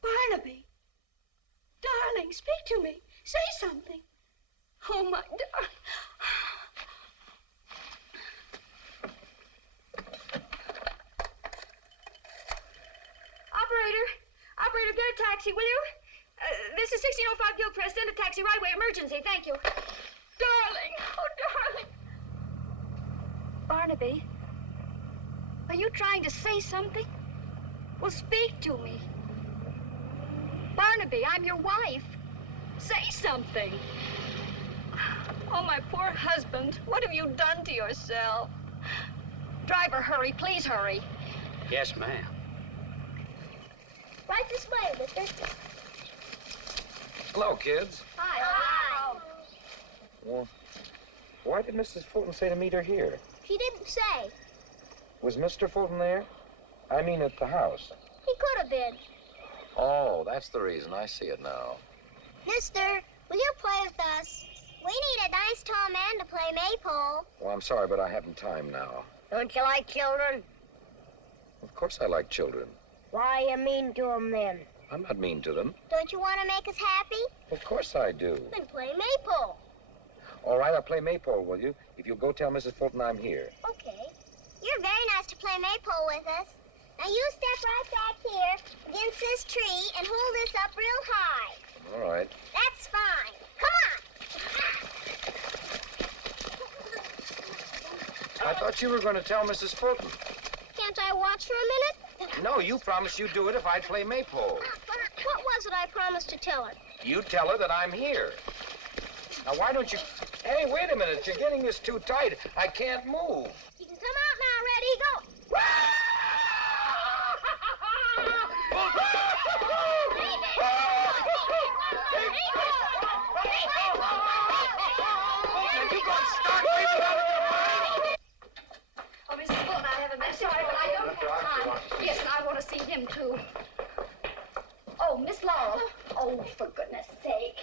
Barnaby, darling, speak to me. Say something. Oh, my darling. Operator, get a taxi, will you? This is 1605 Gilchrist. Send a taxi right away. Emergency, thank you. Darling, oh, darling. Barnaby, are you trying to say something? Well, speak to me. Barnaby, I'm your wife. Say something. Oh, my poor husband. What have you done to yourself? Driver, hurry. Please hurry. Yes, ma'am. Right this way, mister. Hello, kids. Hi. Well, why did Mrs. Fulton say to meet her here? She didn't say. Was Mr. Fulton there? I mean, at the house. He could have been. Oh, that's the reason. I see it now. Mister, will you play with us? We need a nice tall man to play maypole. Well, I'm sorry, but I haven't time now. Don't you like children? Of course I like children. Why are you mean to them then? I'm not mean to them. Don't you want to make us happy? Of course I do. Then play maypole. All right, I'll play maypole, will you? If you'll go tell Mrs. Fulton I'm here. Okay. You're very nice to play maypole with us. Now you step right back here against this tree and hold this up real high. All right. That's fine. Come on. I thought you were going to tell Mrs. Fulton. Can't I watch for a minute? No, you promised you'd do it if I'd play maypole. What was it I promised to tell her? You tell her that I'm here. Now, why don't you... Hey, wait a minute. You're getting this too tight. I can't move. You can come out now, Red Eagle. Oh, Mrs. Fulton, I have a message, but I don't have time. Yes, and I want to see him, too. Oh, Miss Laurel. Oh, for goodness sake.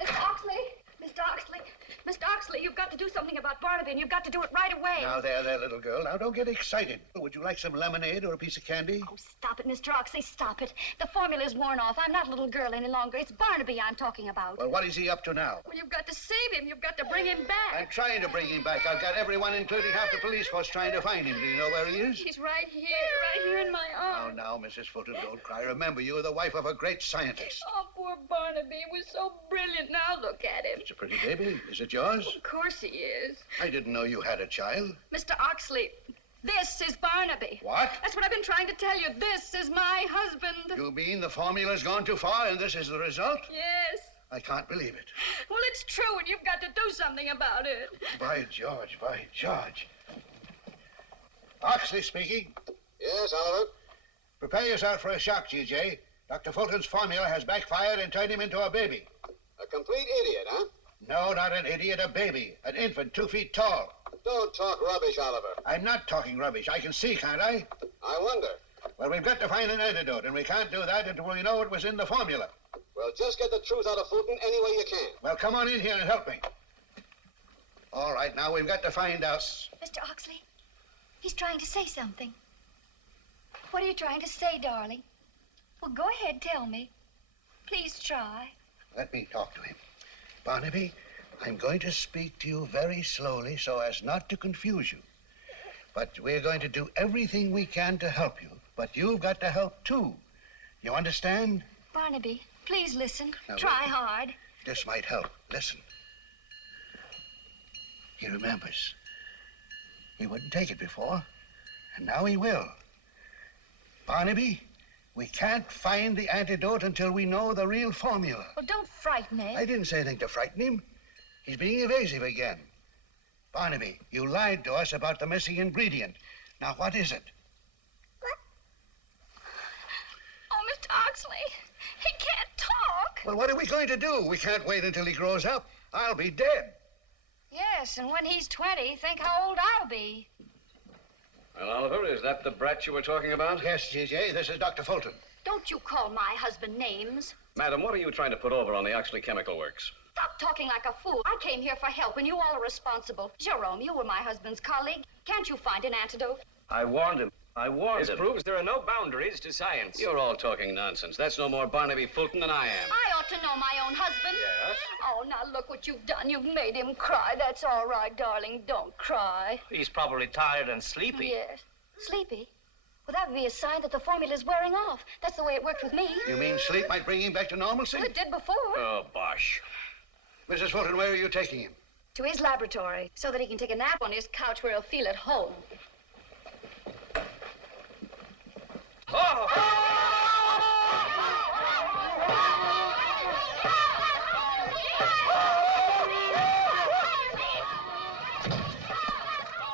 Mr. Oxley. Mr. Oxley. Mr. Oxley, you've got to do something about Barnaby, and you've got to do it right away. Now, there, little girl. Now, don't get excited. Would you like some lemonade or a piece of candy? Oh, stop it, Mr. Oxley, stop it. The formula's worn off. I'm not a little girl any longer. It's Barnaby I'm talking about. Well, what is he up to now? Well, you've got to save him. You've got to bring him back. I'm trying to bring him back. I've got everyone, including half the police force, trying to find him. Do you know where he is? He's right here in my arms. Now, Mrs. Fulton, don't cry. Remember, you're the wife of a great scientist. Oh, poor Barnaby. He was so brilliant. Now look at him. It's a pretty baby. Is it yours? Of course he is. I didn't know you had a child. Mr. Oxley, this is Barnaby. What? That's what I've been trying to tell you. This is my husband. You mean the formula's gone too far and this is the result? Yes. I can't believe it. Well, it's true, and you've got to do something about it. By George, by George. Oxley speaking. Yes, Oliver? Prepare yourself for a shock, G.J. Dr. Fulton's formula has backfired and turned him into a baby. A complete idiot, huh? No, not an idiot, a baby. An infant 2 feet tall. Don't talk rubbish, Oliver. I'm not talking rubbish. I can see, can't I? I wonder. Well, we've got to find an antidote, and we can't do that until we know what was in the formula. Well, just get the truth out of Fulton any way you can. Well, come on in here and help me. All right, now we've got to find out. Mr. Oxley, he's trying to say something. What are you trying to say, darling? Well, go ahead, tell me. Please try. Let me talk to him. Barnaby, I'm going to speak to you very slowly so as not to confuse you. But we're going to do everything we can to help you. But you've got to help, too. You understand? Barnaby, please listen. Now, try wait. hard. This might help. Listen. He remembers. He wouldn't take it before, and now he will. Barnaby, we can't find the antidote until we know the real formula. Well, don't frighten me. I didn't say anything to frighten him. He's being evasive again. Barnaby, you lied to us about the missing ingredient. Now, what is it? Oh, Mr. Oxley, he can't talk. Well, what are we going to do? We can't wait until he grows up. I'll be dead. Yes, and when he's 20, think how old I'll be. Well, Oliver, is that the brat you were talking about? Yes, G.J., this is Dr. Fulton. Don't you call my husband names. Madam, what are you trying to put over on the Oxley Chemical Works? Stop talking like a fool. I came here for help, and you all are responsible. Jerome, you were my husband's colleague. Can't you find an antidote? I warned him. This proves there are no boundaries to science. You're all talking nonsense. That's no more Barnaby Fulton than I am. I ought to know my own husband. Yes? Oh, now look what you've done. You've made him cry. That's all right, darling. Don't cry. He's probably tired and sleepy. Yes. Sleepy? Well, that would be a sign that the formula's wearing off. That's the way it worked with me. You mean sleep might bring him back to normalcy? Well, it did before. Oh, bosh. Mrs. Fulton, where are you taking him? To his laboratory, so that he can take a nap on his couch where he'll feel at home. Oh!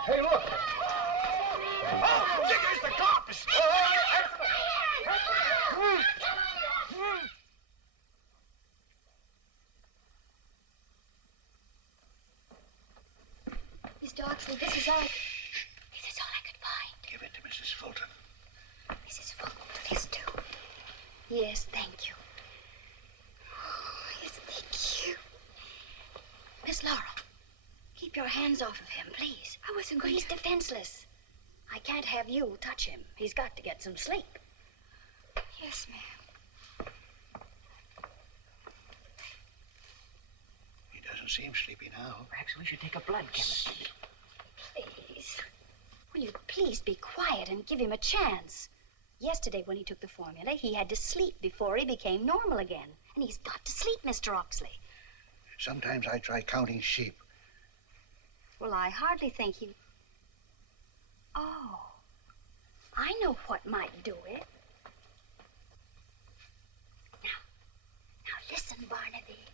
Hey, look! Oh, there's the cops! Mr. Oxley, this is all I could find. Give it to Mrs. Fulton. Mrs. Fulton, please do. Yes, thank you. Oh, isn't he cute? Miss Laurel, keep your hands off of him, please. I wasn't going He's defenseless. I can't have you touch him. He's got to get some sleep. Yes, ma'am. He doesn't seem sleepy now. Perhaps we should take a blood chemistry. Please. Will you please be quiet and give him a chance? Yesterday, when he took the formula, he had to sleep before he became normal again. And he's got to sleep, Mr. Oxley. Sometimes I try counting sheep. Well, I hardly think he... Oh, I know what might do it. Now listen, Barnaby.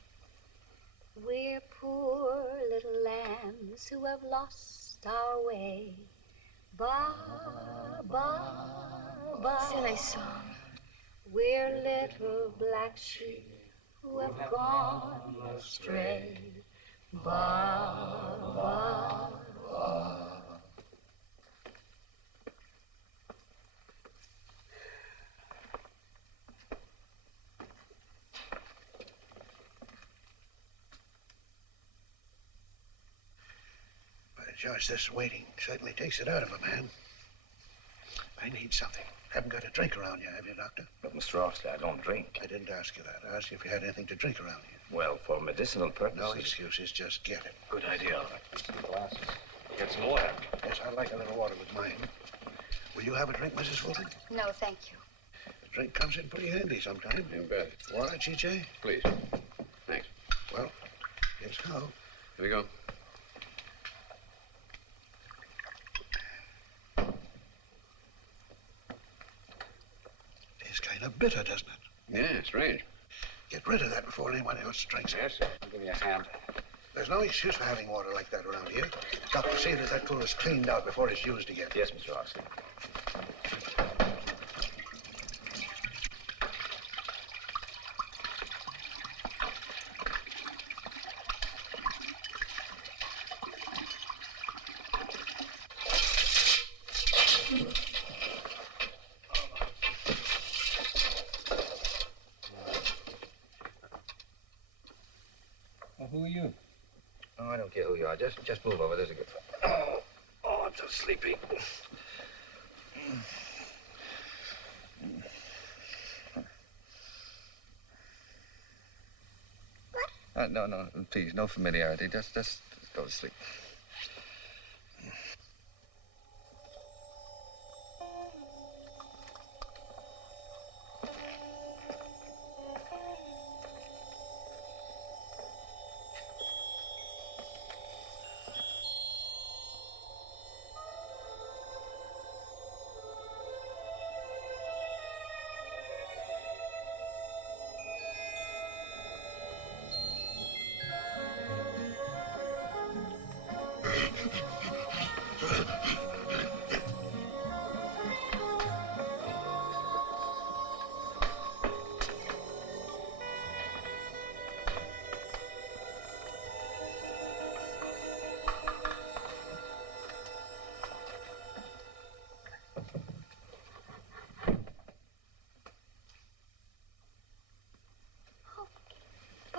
We're poor little lambs who have lost our way. Ba, ba, ba. Silly song. We're little black sheep who have gone astray. Ba, ba, ba. George, this waiting certainly takes it out of a man. I need something. Haven't got a drink around you, have you, Doctor? But, Mr. Oxley, I don't drink. I didn't ask you that. I asked you if you had anything to drink around you. Well, for medicinal purposes. No excuses, just get it. Good idea, Oliver. Some glasses. Get some water. Yes, I'd like a little water with mine. Will you have a drink, Mrs. Fulton? No, thank you. A drink comes in pretty handy sometime. You bet. Water, Chiche? Please. Thanks. Well, here's how. Here we go. Tastes kind of bitter, doesn't it? Yeah, strange. Get rid of that before anyone else drinks it. Yes, sir. I'll give you a hand. There's no excuse for having water like that around here. Doctor, see that pool is cleaned out before it's used again. Yes, Mr. Oxley. Well, who are you? Oh, I don't care who you are. Just move over. There's a good friend. Oh, I'm so sleepy. No, please, no familiarity. Just go to sleep.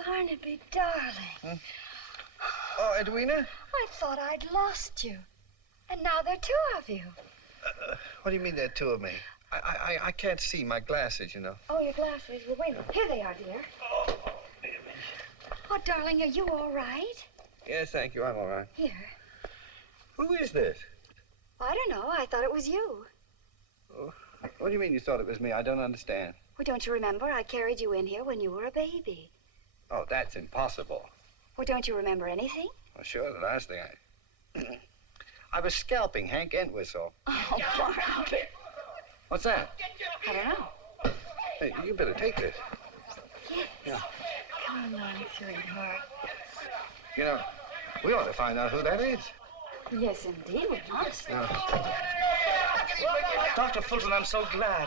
Barnaby, darling. Oh, Edwina? I thought I'd lost you. And now there are two of you. What do you mean there are two of me? I can't see my glasses, you know. Oh, your glasses. Well, wait a minute. Here they are, dear. Oh, darling, are you all right? Yes, thank you. I'm all right. Here. Who is this? I don't know. I thought it was you. Oh, what do you mean you thought it was me? I don't understand. Well, don't you remember? I carried you in here when you were a baby. Oh, that's impossible. Well, don't you remember anything? Well, sure, the last thing I was scalping Hank Entwistle. Oh, Barnaby. What's that? I don't know. Hey, you better take this. Yes. Yeah. Come on, sweetheart. You know, we ought to find out who that is. Yes, indeed, we must. Dr. Fulton, I'm so glad.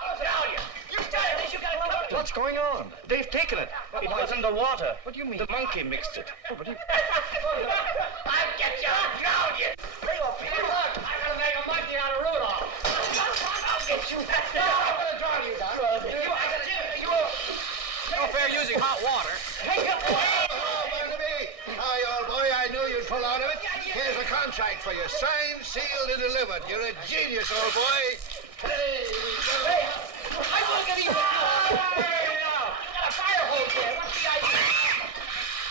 What's going on? They've taken it. It was in the water. What do you mean? The monkey mixed it. Oh, but I'll get you. I'll drown you. Lay off me. Look, I'm going to make a monkey out of Rudolph. I'll get you. No, I'm going to drown you, Doc. No fair using hot water. Take it away. Oh, Barnaby. Hi, old boy. I knew you'd pull out of it. Here's a contract for you. Signed, sealed, and delivered. You're a genius, old boy. Hey, we go. Hey, I'm going to get even with you. Hey, now. You got a fire hose there. What's the idea?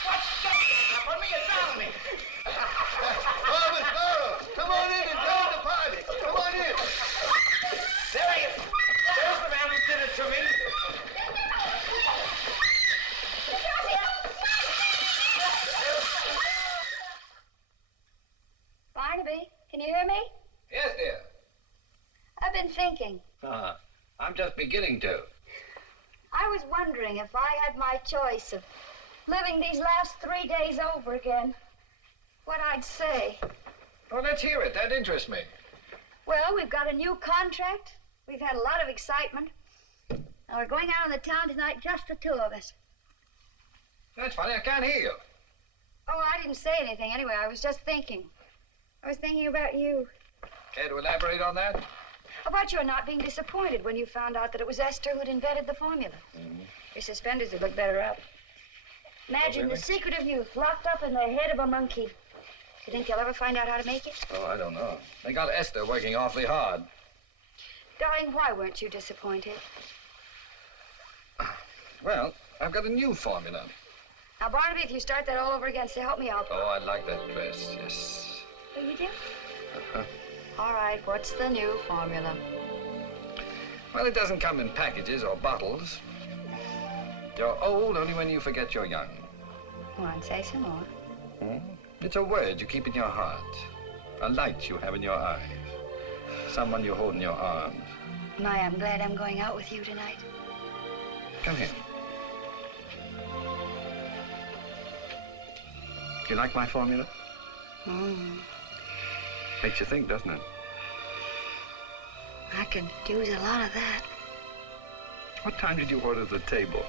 What's up on me? You drown me. Oh, Miss Burrow, come on in and join the party. Come on in. There he is. There's the man who did it to me. Barnaby, can you hear me? Yes, dear. I've been thinking. I'm just beginning to. I was wondering if I had my choice of living these last 3 days over again, what I'd say. Well, let's hear it. That interests me. Well, we've got a new contract. We've had a lot of excitement. And we're going out on the town tonight, just the two of us. That's funny. I can't hear you. Oh, I didn't say anything anyway. I was just thinking. I was thinking about you. Care to elaborate on that? About your not being disappointed when you found out that it was Esther who'd invented the formula. Your suspenders would look better up. Imagine really? the secret of youth locked up in the head of a monkey. You think they'll ever find out how to make it? Oh, I don't know. They got Esther working awfully hard. Darling, why weren't you disappointed? Well, I've got a new formula. Now, Barnaby, if you start that all over again, say, help me out. Oh, I like that dress, yes. Oh, you do? Uh-huh. All right, what's the new formula? Well, it doesn't come in packages or bottles. You're old only when you forget you're young. Go on, say some more. It's a word you keep in your heart, a light you have in your eyes, someone you hold in your arms. My, I'm glad I'm going out with you tonight. Come here. You like my formula? Makes you think, doesn't it? I could use a lot of that. What time did you order the table?